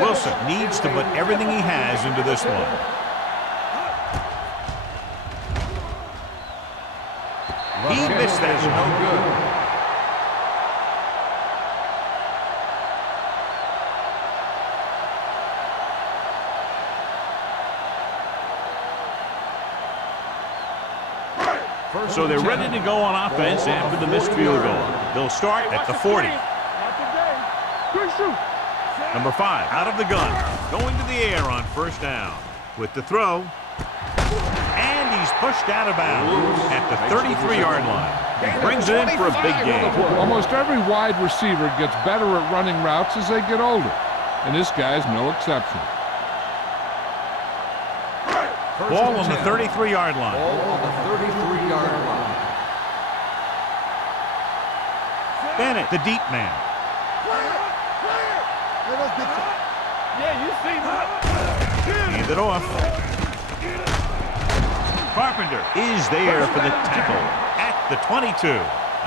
Wilson needs to put everything he has into this one. He missed that No one. good. So they're ready to go on offense after the missed field goal. They'll start at the 40. Not today. Good shoot. Number 5 out of the gun, going to the air on 1st down with the throw. And he's pushed out of bounds at the 33-yard line. He brings it in for a big game. Almost every wide receiver gets better at running routes as they get older. and this guy's no exception. Ball on the 33-yard line. Ball on the 33-yard line. Bennett, the deep man. Yeah, you see me. Hand it off. Carpenter is there for the tackle at the 22.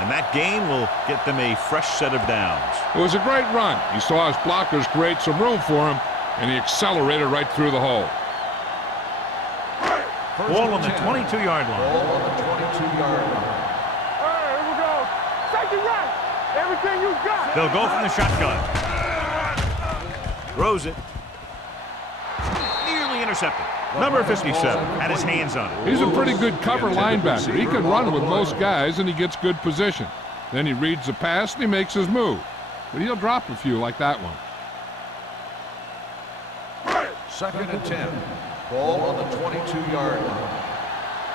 And that gain will get them a fresh set of downs. It was a great run. He saw his blockers create some room for him, and he accelerated right through the hole. Ball on the 22-yard line. Ball on the 22-yard line. All right, here we go. Take it right. Everything you got. They'll go from the shotgun. Throws it. Nearly intercepted. Number 57 had his hands on it. He's a pretty good cover linebacker. He can run with most guys, and he gets good position. Then he reads the pass, and he makes his move. But he'll drop a few like that one. 2nd and 10. Ball on the 22-yard line.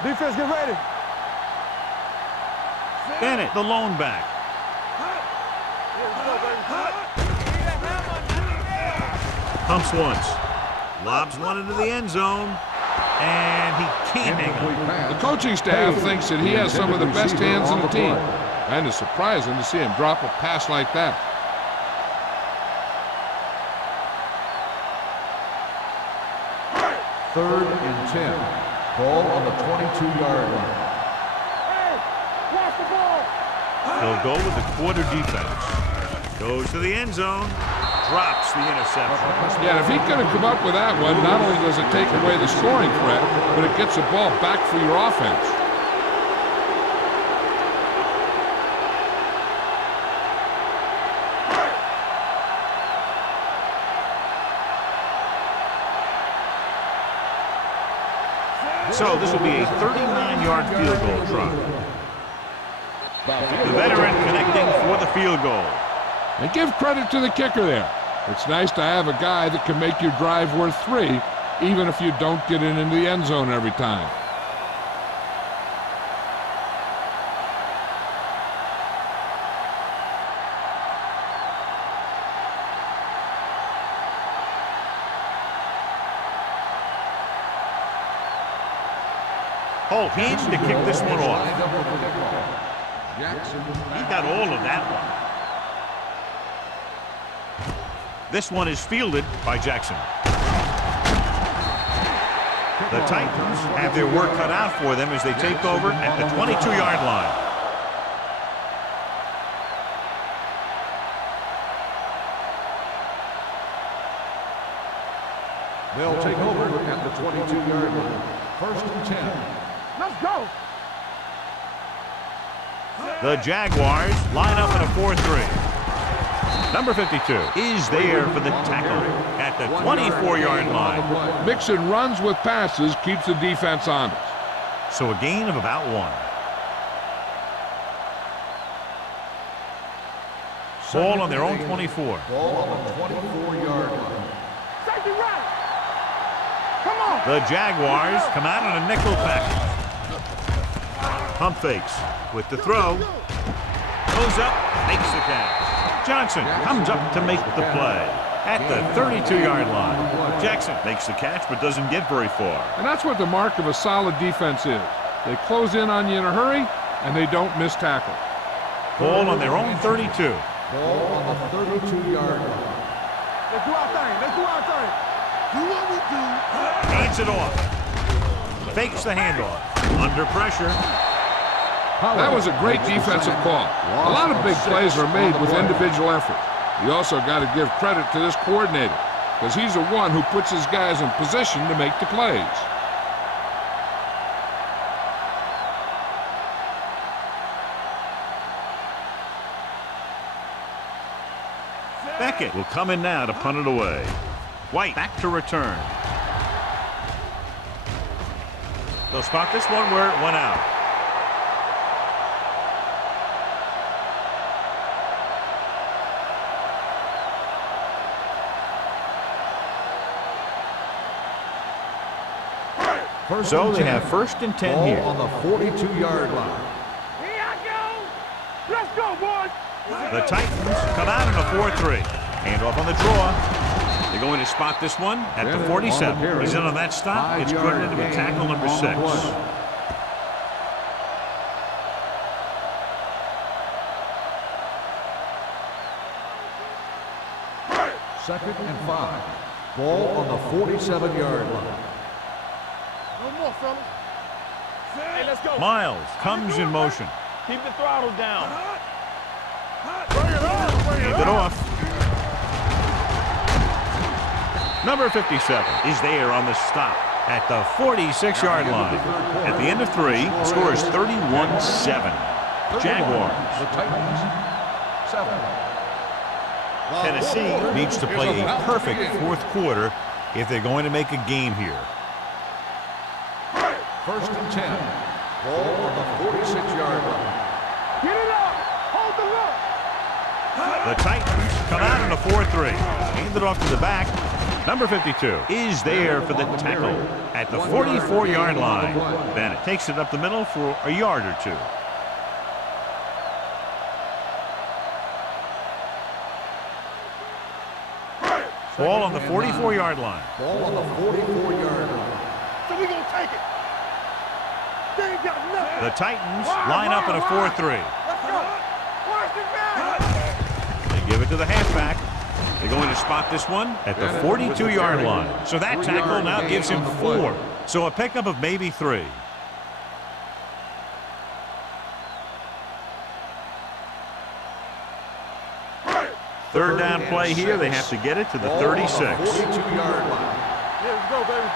Defense, get ready. Bennett, the lone back. Pumps once. Lobs one into the end zone. And he can't hang on. The coaching staff thinks that he has some of the best hands in the team. And it's surprising to see him drop a pass like that. Third and 10. Ball on the 22-yard line. Hey, watch the ball. They'll go with the quarter defense. Goes to the end zone. Drops the interception. Yeah, if he could have come up with that one, not only does it take away the scoring threat, but it gets the ball back for your offense. So this will be a 39-yard field goal try. The veteran connecting for the field goal. And give credit to the kicker there. It's nice to have a guy that can make your drive worth 3, even if you don't get it into the end zone every time. Holt needs to kick this one off. Lined up with the kickoff. Jackson. He got all of that one. This one is fielded by Jackson. The Titans have their work cut out for them as they take over at the 22-yard line. They'll take over at the 22-yard line. 1st and 10. Let's go. The Jaguars line up in a 4-3. Number 52 is there for the tackle at the 24-yard line. Mixing runs with passes keeps the defense honest. So a gain of about 1. Ball on their own 24. Ball on the 24-yard line. Safety right. Come on. The Jaguars come out in a nickel package. Pump fakes with the throw. Goes up, makes the catch. Johnson comes up to make the play at the 32-yard line. Jackson makes the catch but doesn't get very far. And that's what the mark of a solid defense is. They close in on you in a hurry, and they don't miss tackle. Ball on their own 32. Ball on the 32-yard line. Let's do our thing. Let's do our thing. Do what we do. Hands it off. Fakes the handoff. Under pressure. That was a great defensive call. A lot of big plays are made with individual effort. You also got to give credit to this coordinator, because he's the one who puts his guys in position to make the plays. Beckett will come in now to punt it away. White back to return. They'll spot this one where it went out. So they have 1st and 10 Ball here. on the 42-yard line. Here I go. Let's go, boys. The Titans come out in a 4-3. Handoff on the draw. They're going to spot this one at the 47. He's in on that stop. It's credited to be tackle number 6. Second and 5. Ball on the 47-yard line. No more, fellas. Hey, let's go. Miles comes in motion. Keep the throttle down. Hand it off. Number 57 is there on the stop at the 46-yard line. At the end of 3, the score is 31-7. Jaguars. The Titans, 7. Tennessee needs to play a perfect fourth quarter if they're going to make a game here. First and 10. Ball on the 46-yard line. Get it up. Hold the look. The Titans come out in a 4-3. Hand it off to the back. Number 52 is there for the tackle at the 44-yard line. Bennett takes it up the middle for a yard or 2. Ball on the 44-yard line. Ball on the 44-yard line. So we gonna take it. They ain't got nothing. The Titans line up in a 4-3. Let's go. Watch it back. They give it to the halfback. They're going to spot this one at the 42-yard line. So that tackle now gives him 4. So a pickup of maybe 3. Third down play here. They have to get it to the 36. 42-yard line. Yeah, let's go, baby.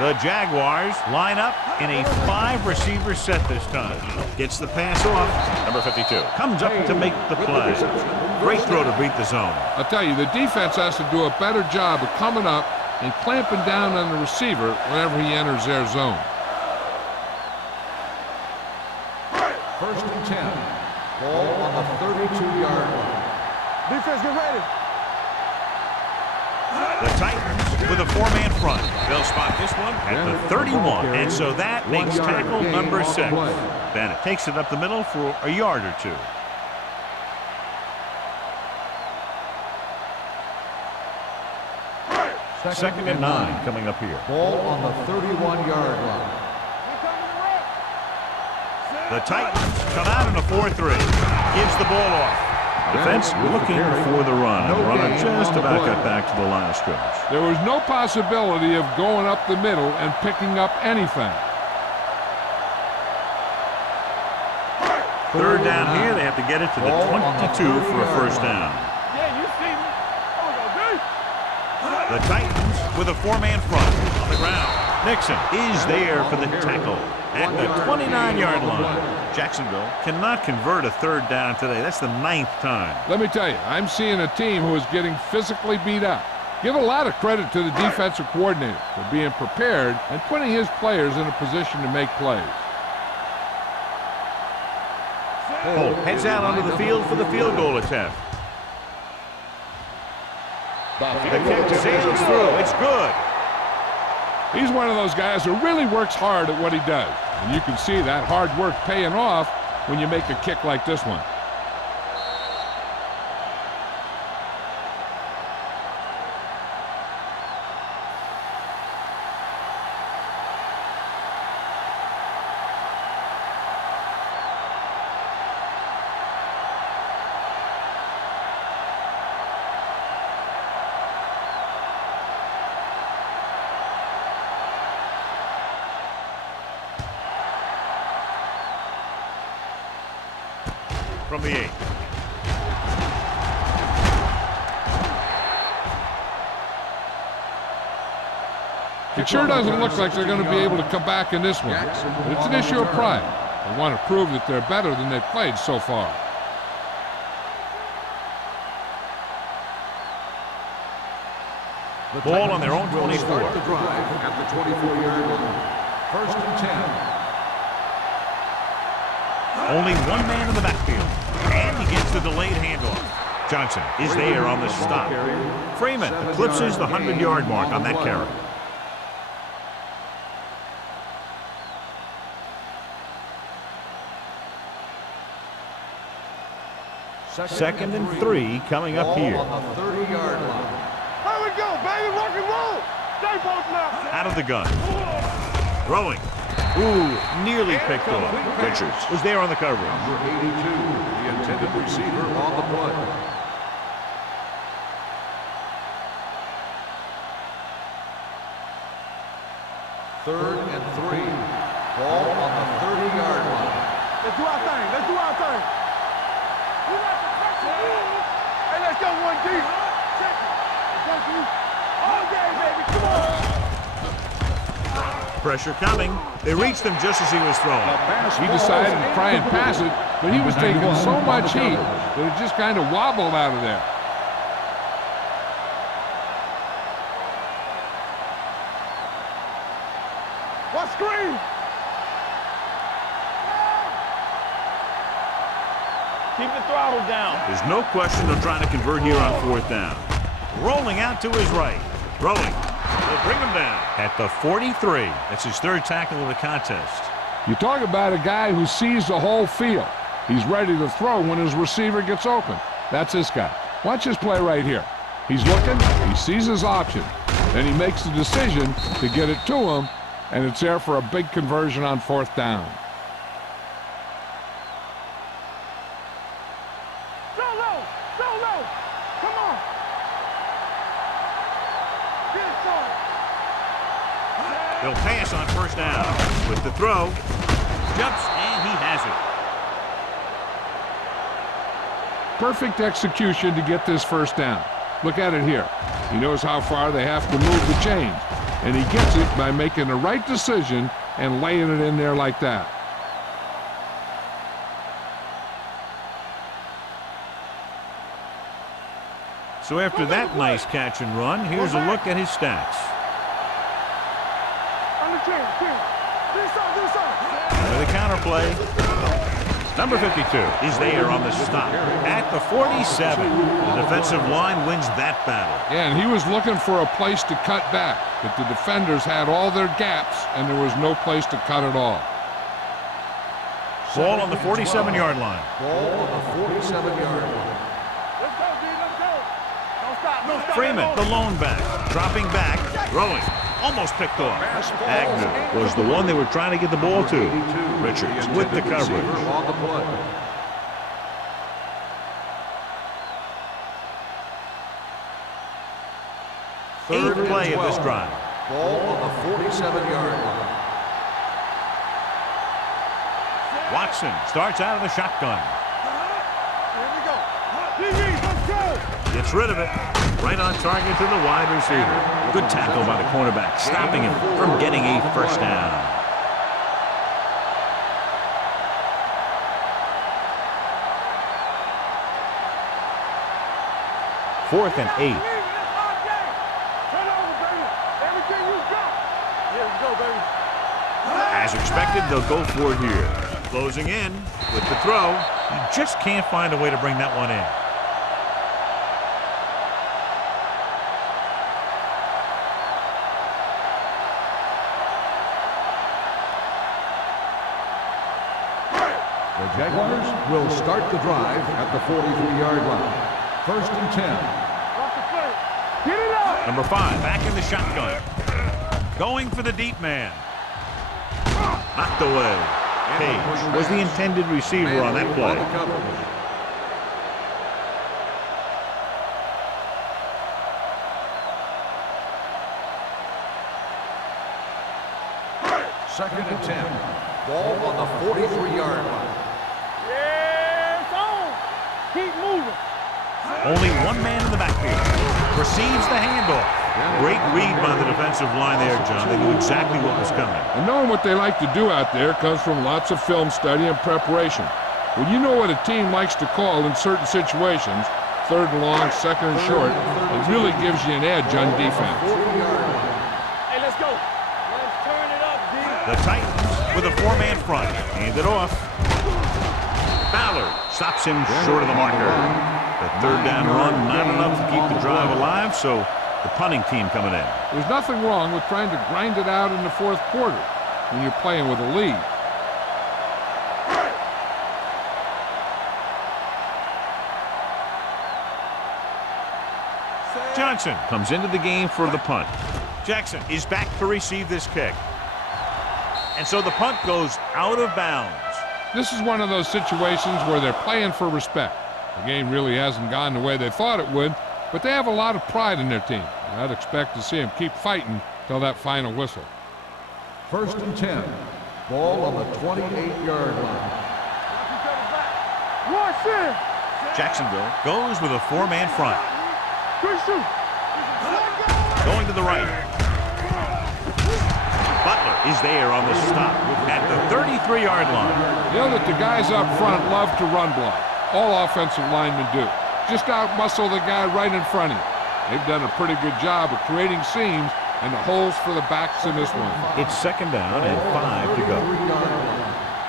The Jaguars line up in a 5-receiver set this time. Gets the pass off. Number 52 comes up to make the play. Great throw to beat the zone. I'll tell you, the defense has to do a better job of coming up and clamping down on the receiver whenever he enters their zone. First and 10. Ball on the 32-yard line. Defense, get ready. The Titans with a 4-man front. They'll spot this one at the 31. And so that makes tackle number 6. Bennett takes it up the middle for a yard or 2. Second and 9 coming up here. Ball on the 31-yard line. The Titans come out in a 4-3. Gives the ball off. Defense looking for the run. And the runner just about got back to the line of scrimmage. There was no possibility of going up the middle and picking up anything. Third down here. They have to get it to the 22 for a first down. Yeah, you see me. The Titans with a 4-man front on the ground. Nixon is there for the tackle at the 29-yard line. Jacksonville cannot convert a third down today. That's the 9th time. Let me tell you, I'm seeing a team who is getting physically beat up. Give a lot of credit to the defensive coordinator for being prepared and putting his players in a position to make plays. Holt heads out onto the field for the field goal attempt. The kick sails through. It's good. He's one of those guys who really works hard at what he does. And you can see that hard work paying off when you make a kick like this one. From the 8. It sure doesn't look like they're going to be able to come back in this one. But it's an issue of pride. They want to prove that they're better than they've played so far. Ball on their own 24. Start the drive at the 24-yard line. First and 10. Only one man in the backfield. And he gets the delayed handoff. Johnson is there on the stop. Freeman eclipses the 100-yard mark on that carry. 2nd and 3 coming up here. On the 30-yard line. There we go, baby. Rock and roll. Stay both now. Out of the gun. Throwing. Ooh, nearly picked off. Richards was there on the coverage. Number 82, the intended receiver on the play. Third and 3. Ball on the 30-yard line. Let's do our thing. Let's do our thing. Hey, let's go one deep. Check it. Let's go, all day, baby. Come on. Pressure coming. They reached him just as he was throwing. He decided to try and pass it, but he was taking so much heat that it just kind of wobbled out of there. What screen? Keep the throttle down. There's no question they're trying to convert here on 4th down. Rolling out to his right. Throwing. They'll bring him down at the 43. That's his 3rd tackle of the contest. You talk about a guy who sees the whole field. He's ready to throw when his receiver gets open. That's this guy. Watch this play right here. He's looking, he sees his option, and he makes the decision to get it to him, and it's there for a big conversion on 4th down. Solo. Come on. Get it started. They'll pass on 1st down. With the throw, jumps, and he has it. Perfect execution to get this 1st down. Look at it here. He knows how far they have to move the chains, and he gets it by making the right decision and laying it in there like that. So after that nice catch and run, here's a look at his stats. On the chin. Do something. With a counter play, number 52 is there on the stop at the 47. The defensive line wins that battle. Yeah, and he was looking for a place to cut back, but the defenders had all their gaps, and there was no place to cut at all. Ball on the 47-yard line. Ball on the 47-yard line. Let's go, D. Let's go. Don't stop. Freeman, the lone back, dropping back, throwing, almost picked off. Agnew was the one they were trying to get the ball to. Richards with the coverage. On the play. Eighth play of this drive. Ball on the 47-yard line. Watson starts out of the shotgun. Here we go. DB, let's go. Gets rid of it. Right on target to the wide receiver. Good tackle by the cornerback, stopping him from getting a 1st down. Fourth and 8. Turn over, baby. Everything you got. Here we go, baby. As expected, they'll go for it here. Closing in with the throw. You just can't find a way to bring that one in. The Jaguars will start the drive at the 43-yard line. 1st and 10. Off the plate. Get it up. Number 5 back in the shotgun. Going for the deep man. Knocked away. Page was the intended receiver on that play. Second and 10. Ball on the 43-yard line. Yeah, it's on. Keep moving. Only one man in the backfield. Receives the handoff. Great read by the defensive line there, John. They knew exactly what was coming. And knowing what they like to do out there comes from lots of film study and preparation. When you know what a team likes to call in certain situations, 3rd and long, 2nd and short, it really gives you an edge on defense. Hey, let's go. Let's turn it up, D. The Titans with a 4-man front. Hand it off. Ballard stops him short of the marker. The 3rd down run, not enough to keep the drive alive, so the punting team coming in. There's nothing wrong with trying to grind it out in the 4th quarter when you're playing with a lead. Johnson comes into the game for the punt. Jackson is back to receive this kick. And so the punt goes out of bounds. This is one of those situations where they're playing for respect. The game really hasn't gone the way they thought it would, but they have a lot of pride in their team. I'd expect to see them keep fighting till that final whistle. 1st and 10. Ball on the 28-yard line. Watch it. Jacksonville goes with a 4-man front. Good shoot. Going to the right. Butler is there on the stop at the 33-yard line. You know that the guys up front love to run block. All offensive linemen do. Just out-muscle the guy right in front of you. They've done a pretty good job of creating seams and the holes for the backs in this one. It's 2nd down and 5 to go.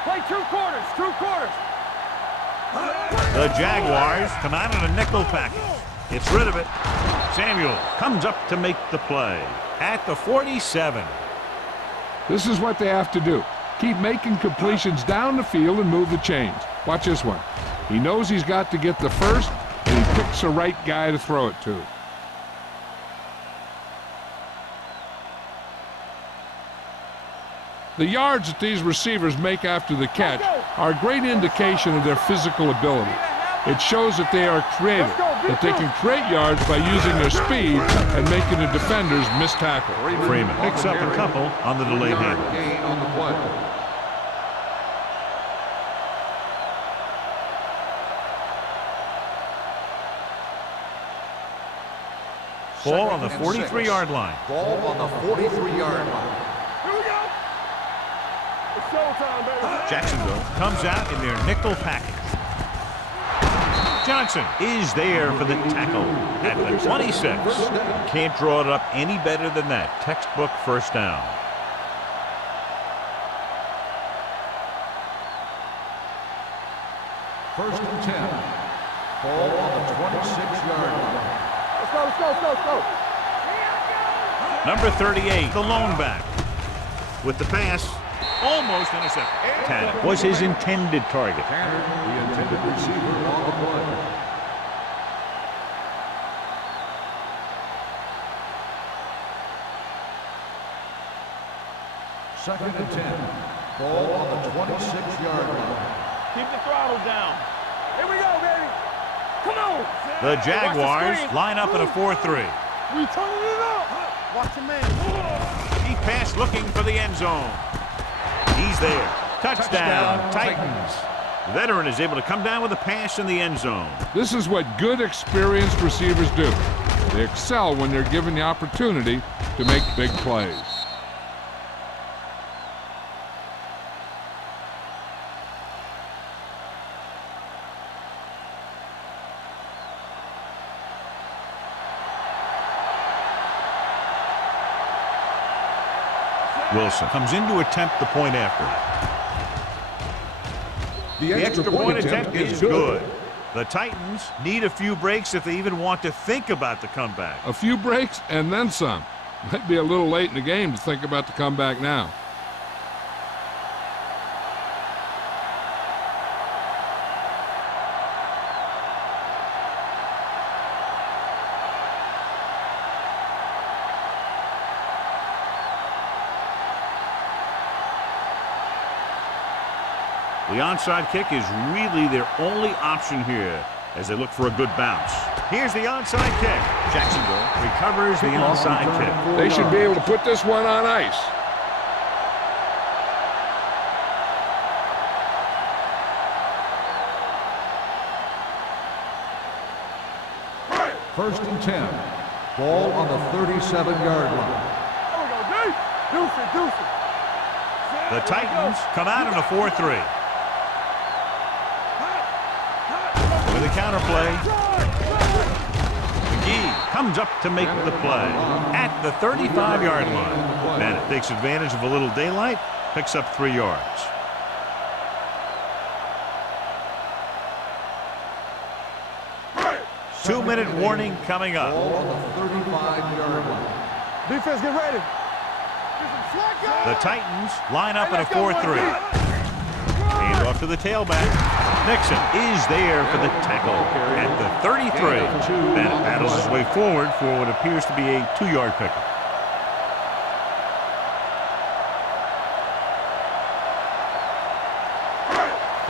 Play 2 quarters, 2 quarters. The Jaguars come out in a nickel package. Gets rid of it. Samuel comes up to make the play at the 47. This is what they have to do. Keep making completions down the field and move the chains. Watch this one. He knows he's got to get the first, and he picks the right guy to throw it to. The yards that these receivers make after the catch are a great indication of their physical ability. It shows that they are creative, that they can create yards by using their speed and making the defenders miss tackle. Freeman picks up a couple on the delayed handoff. Gain on the play. Ball on the 43-yard line. Ball on the 43-yard line. Here we go. It's showtime, baby. Jacksonville comes out in their nickel package. Johnson is there for the tackle at the 26. Can't draw it up any better than that. Textbook 1st down. First and 10. Ball on the 26-yard line. Let's go. Number 38, the lone back. With the pass, almost intercepted. Tanner was his intended target. Tanner, the intended receiver on the play. Second and 10. Ball on the 26-yard line. Keep the throttle down. Here we go, baby. Come on. The Jaguars line up in a 4-3. We turning it up. Watch your man. Deep pass looking for the end zone. He's there. Touchdown, Titans. The veteran is able to come down with a pass in the end zone. This is what good, experienced receivers do. They excel when they're given the opportunity to make big plays. Wilson comes in to attempt the point after. The extra point attempt is good. The Titans need a few breaks if they even want to think about the comeback. A few breaks and then some. Might be a little late in the game to think about the comeback now. The onside kick is really their only option here as they look for a good bounce. Here's the onside kick. Jacksonville recovers the onside kick. They should be able to put this one on ice. First and 10. Ball on the 37-yard line. There we go, deep. Deuce it. The Titans come out in a 4-3. With a counterplay, McGee comes up to make the play at the 35-yard line. Bennett takes advantage of a little daylight, picks up 3 yards. Two-minute warning coming up. Ball on the 35-yard line. Defense, get ready. The Titans line up in a 4-3. Hand off to the tailback. Nixon is there for the tackle at the 33. Bennett battles his way forward for what appears to be a 2-yard pickup.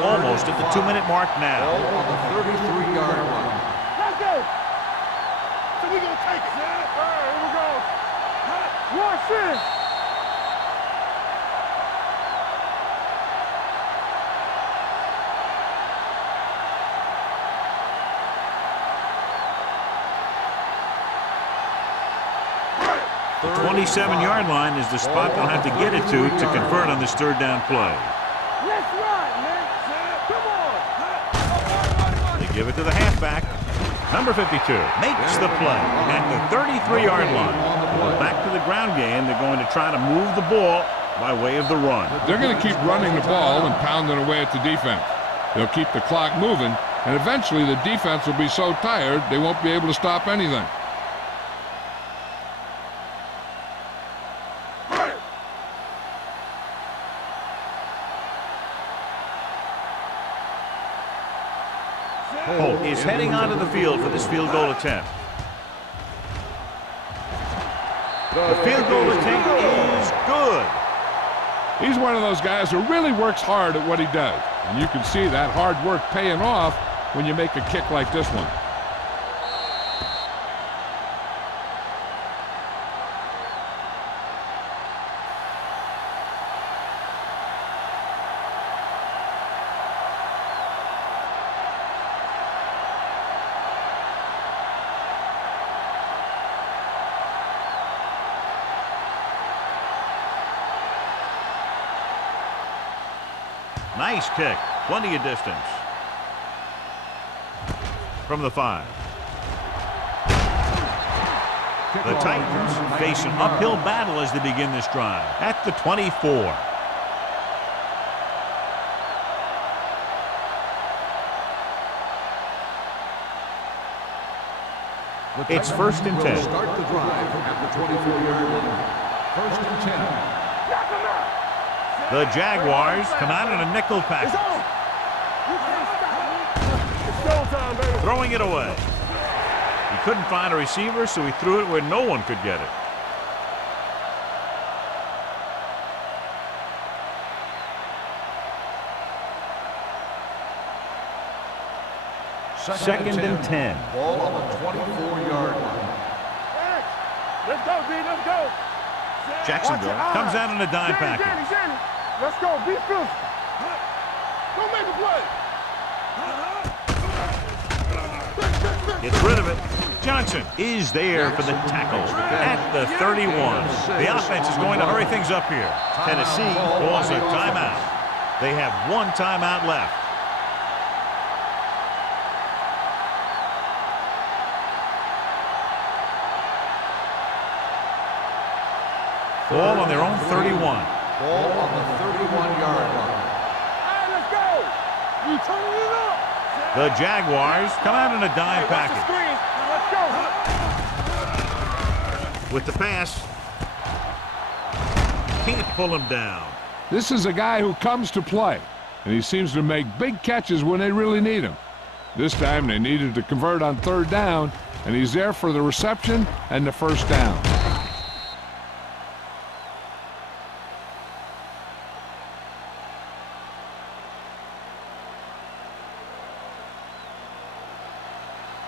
Almost at the 2-minute mark now. Ball on the 33-yard line. Let's go. So we're going to take it. All right, here we go. Watch this. The 27-yard line is the spot they'll have to get it to convert on this 3rd down play. Let's ride, man. Come on. They give it to the halfback. Number 52 makes the play at the 33-yard line. Back to the ground game. They're going to try to move the ball by way of the run. They're going to keep running the ball and pounding away at the defense. They'll keep the clock moving, and eventually the defense will be so tired they won't be able to stop anything. Holt is heading onto the field for this field goal attempt. The field goal attempt is good. He's one of those guys who really works hard at what he does. And you can see that hard work paying off when you make a kick like this one. Nice kick. Plenty of distance. From the 5. The Titans face an uphill battle as they begin this drive. At the 24. It's 1st and 10. Start the drive at the 24-yard line. 1st and 10. The Jaguars come out in a nickel package. Throwing it away. He couldn't find a receiver, so he threw it where no one could get it. Second and 10. Ball on the 24-yard line. Let's go, B. Let's go. Jacksonville comes out in a dime package. Danny. Let's go. Be physical. Don't make a play. Gets rid of it. Johnson is there for the tackle at the 31. The offense is going to hurry things up here. Tennessee calls a timeout. They have 1 timeout left. Ball on their own 31. Ball on the 31-yard line. Hey, let's go. You turning it up. The Jaguars come out in a dime package. Let's go. With the pass. Can't pull him down. This is a guy who comes to play, and he seems to make big catches when they really need him. This time they needed to convert on 3rd down, and he's there for the reception and the 1st down.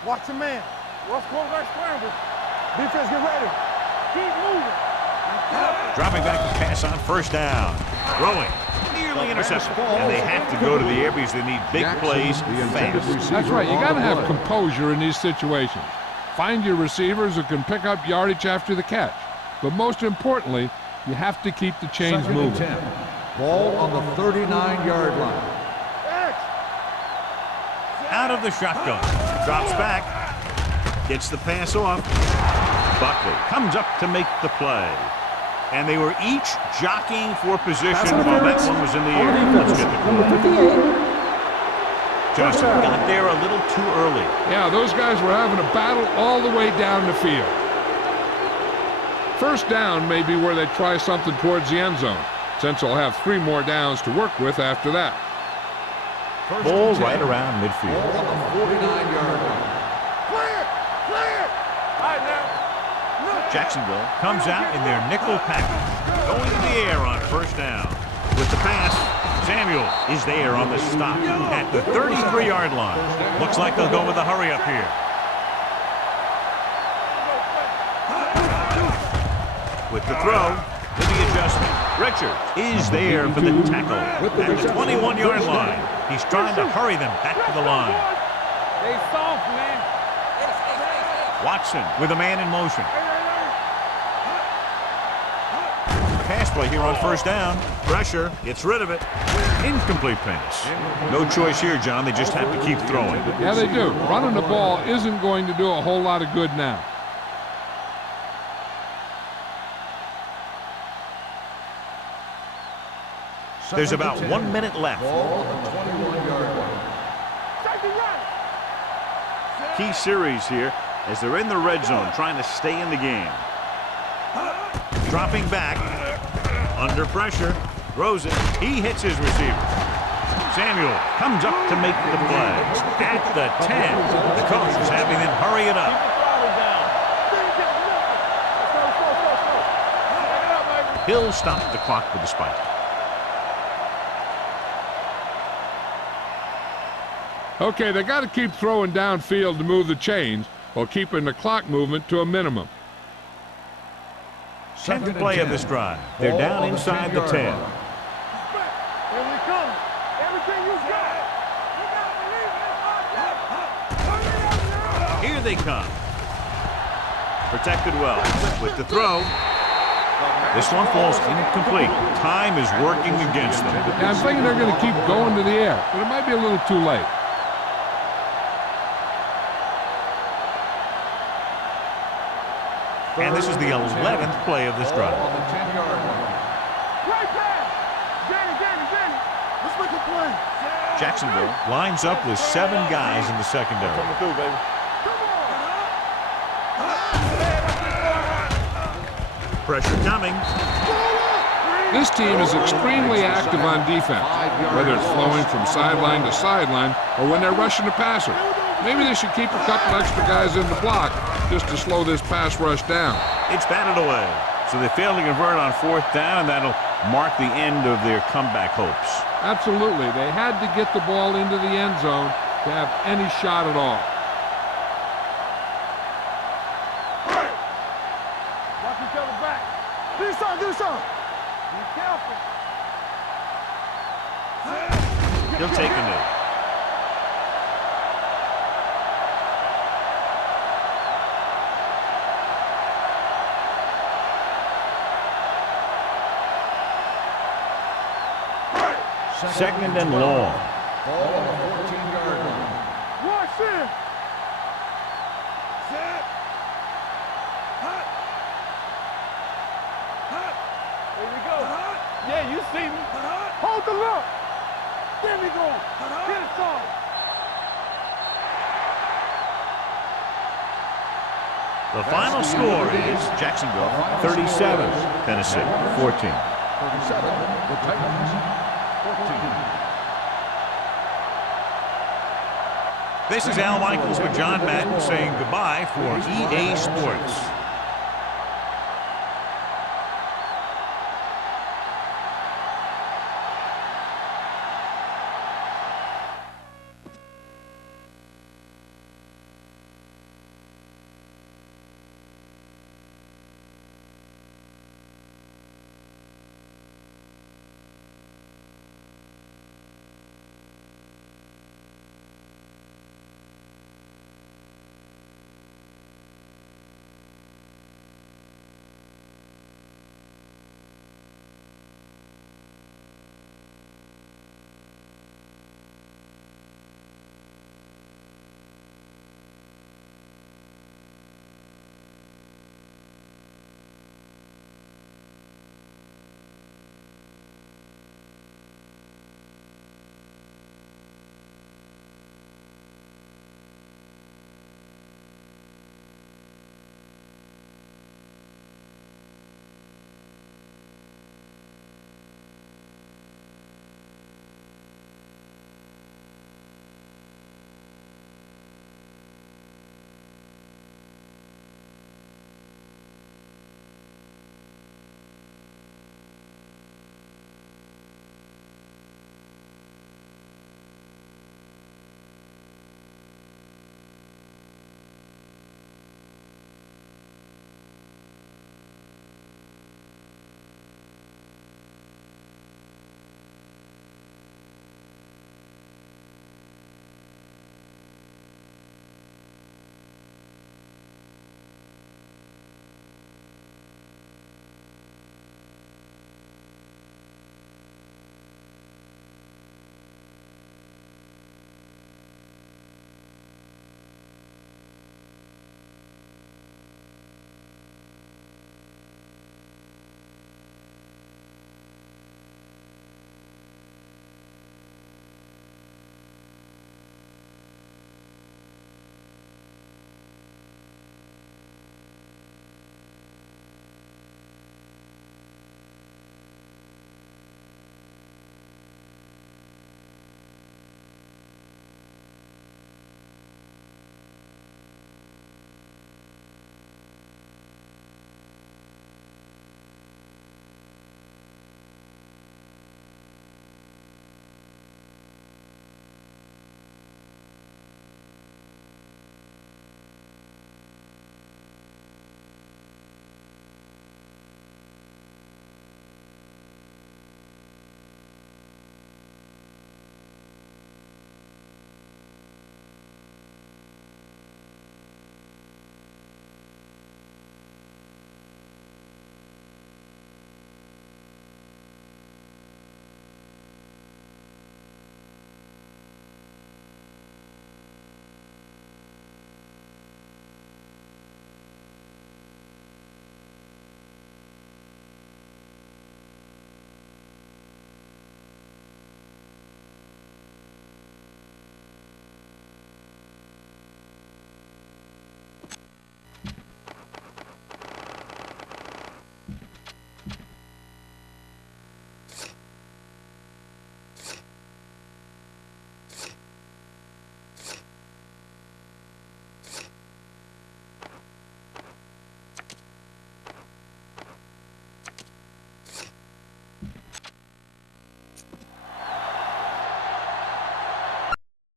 Watch the man. Rush quarterback scramble. Defense, get ready. Keep moving. Dropping back to pass on 1st down. Throwing. Nearly intercepted. And they have to go to the air because they need big plays fast. That's right. You got to have composure in these situations. Find your receivers who can pick up yardage after the catch. But most importantly, you have to keep the chains moving. 10. Ball on the 39-yard line. Out of the shotgun. Drops back. Gets the pass off. Buckley comes up to make the play. And they were each jockeying for position while that one was in the air. Let's get the call. Johnson got there a little too early. Yeah, those guys were having a battle all the way down the field. 1st down may be where they try something towards the end zone, since they'll have 3 more downs to work with after that. First Ball and 10. right around Ball midfield. on the 49-yard line. Clear! Clear! All right, now. Jacksonville comes out in their nickel package, going to the air on first down. With the pass, Samuel is there on the stop at the 33-yard line. Looks like they'll go with a hurry up here. With the throw, with the adjustment, Richard is there for the tackle at the 21-yard line. He's trying to hurry them back to the line. They soft, man. Watson with a man in motion. Pass play here on first down. Pressure, gets rid of it. Incomplete pass. No choice here, John. They just have to keep throwing. Yeah, they do. Running the ball isn't going to do a whole lot of good now. There's about 1 minute left. Ball on the 21-yard line. Key series here as they're in the red zone trying to stay in the game. Dropping back. Under pressure. Throws it. He hits his receiver. Samuel comes up to make the play. At the 10. The coach is having them hurry it up. He'll stop the clock with the spike. Okay, they got to keep throwing downfield to move the chains while keeping the clock movement to a minimum. 10th play of this drive. They're down inside the 10. Here we come. Everything you got. Here they come. Protected well. With the throw. This one falls incomplete. Time is working against them. Yeah, I'm thinking they're going to keep going to the air, but it might be a little too late. And this is the 11th play of this drive. On the 10-yard line. Right pass. Danny. Let's make a play. Jacksonville lines up with 7 guys in the secondary. Coming through, baby. Pressure coming. This team is extremely active on defense, whether it's flowing from sideline to sideline or when they're rushing the passer. Maybe they should keep a couple extra guys in the block just to slow this pass rush down. It's batted away. So they fail to convert on 4th down, and that'll mark the end of their comeback hopes. Absolutely. They had to get the ball into the end zone to have any shot at all. Watch each other back. Do something. Be careful. He'll take a knee. Second and long. Ball on the 14-yard line. Watch in. Here we go. Yeah, you see me. Hold the look. There we go. Get it started. The final score is Jacksonville 37, Tennessee 14. 37, the Titans 14. This is Al Michaels with John Madden saying goodbye for EA Sports.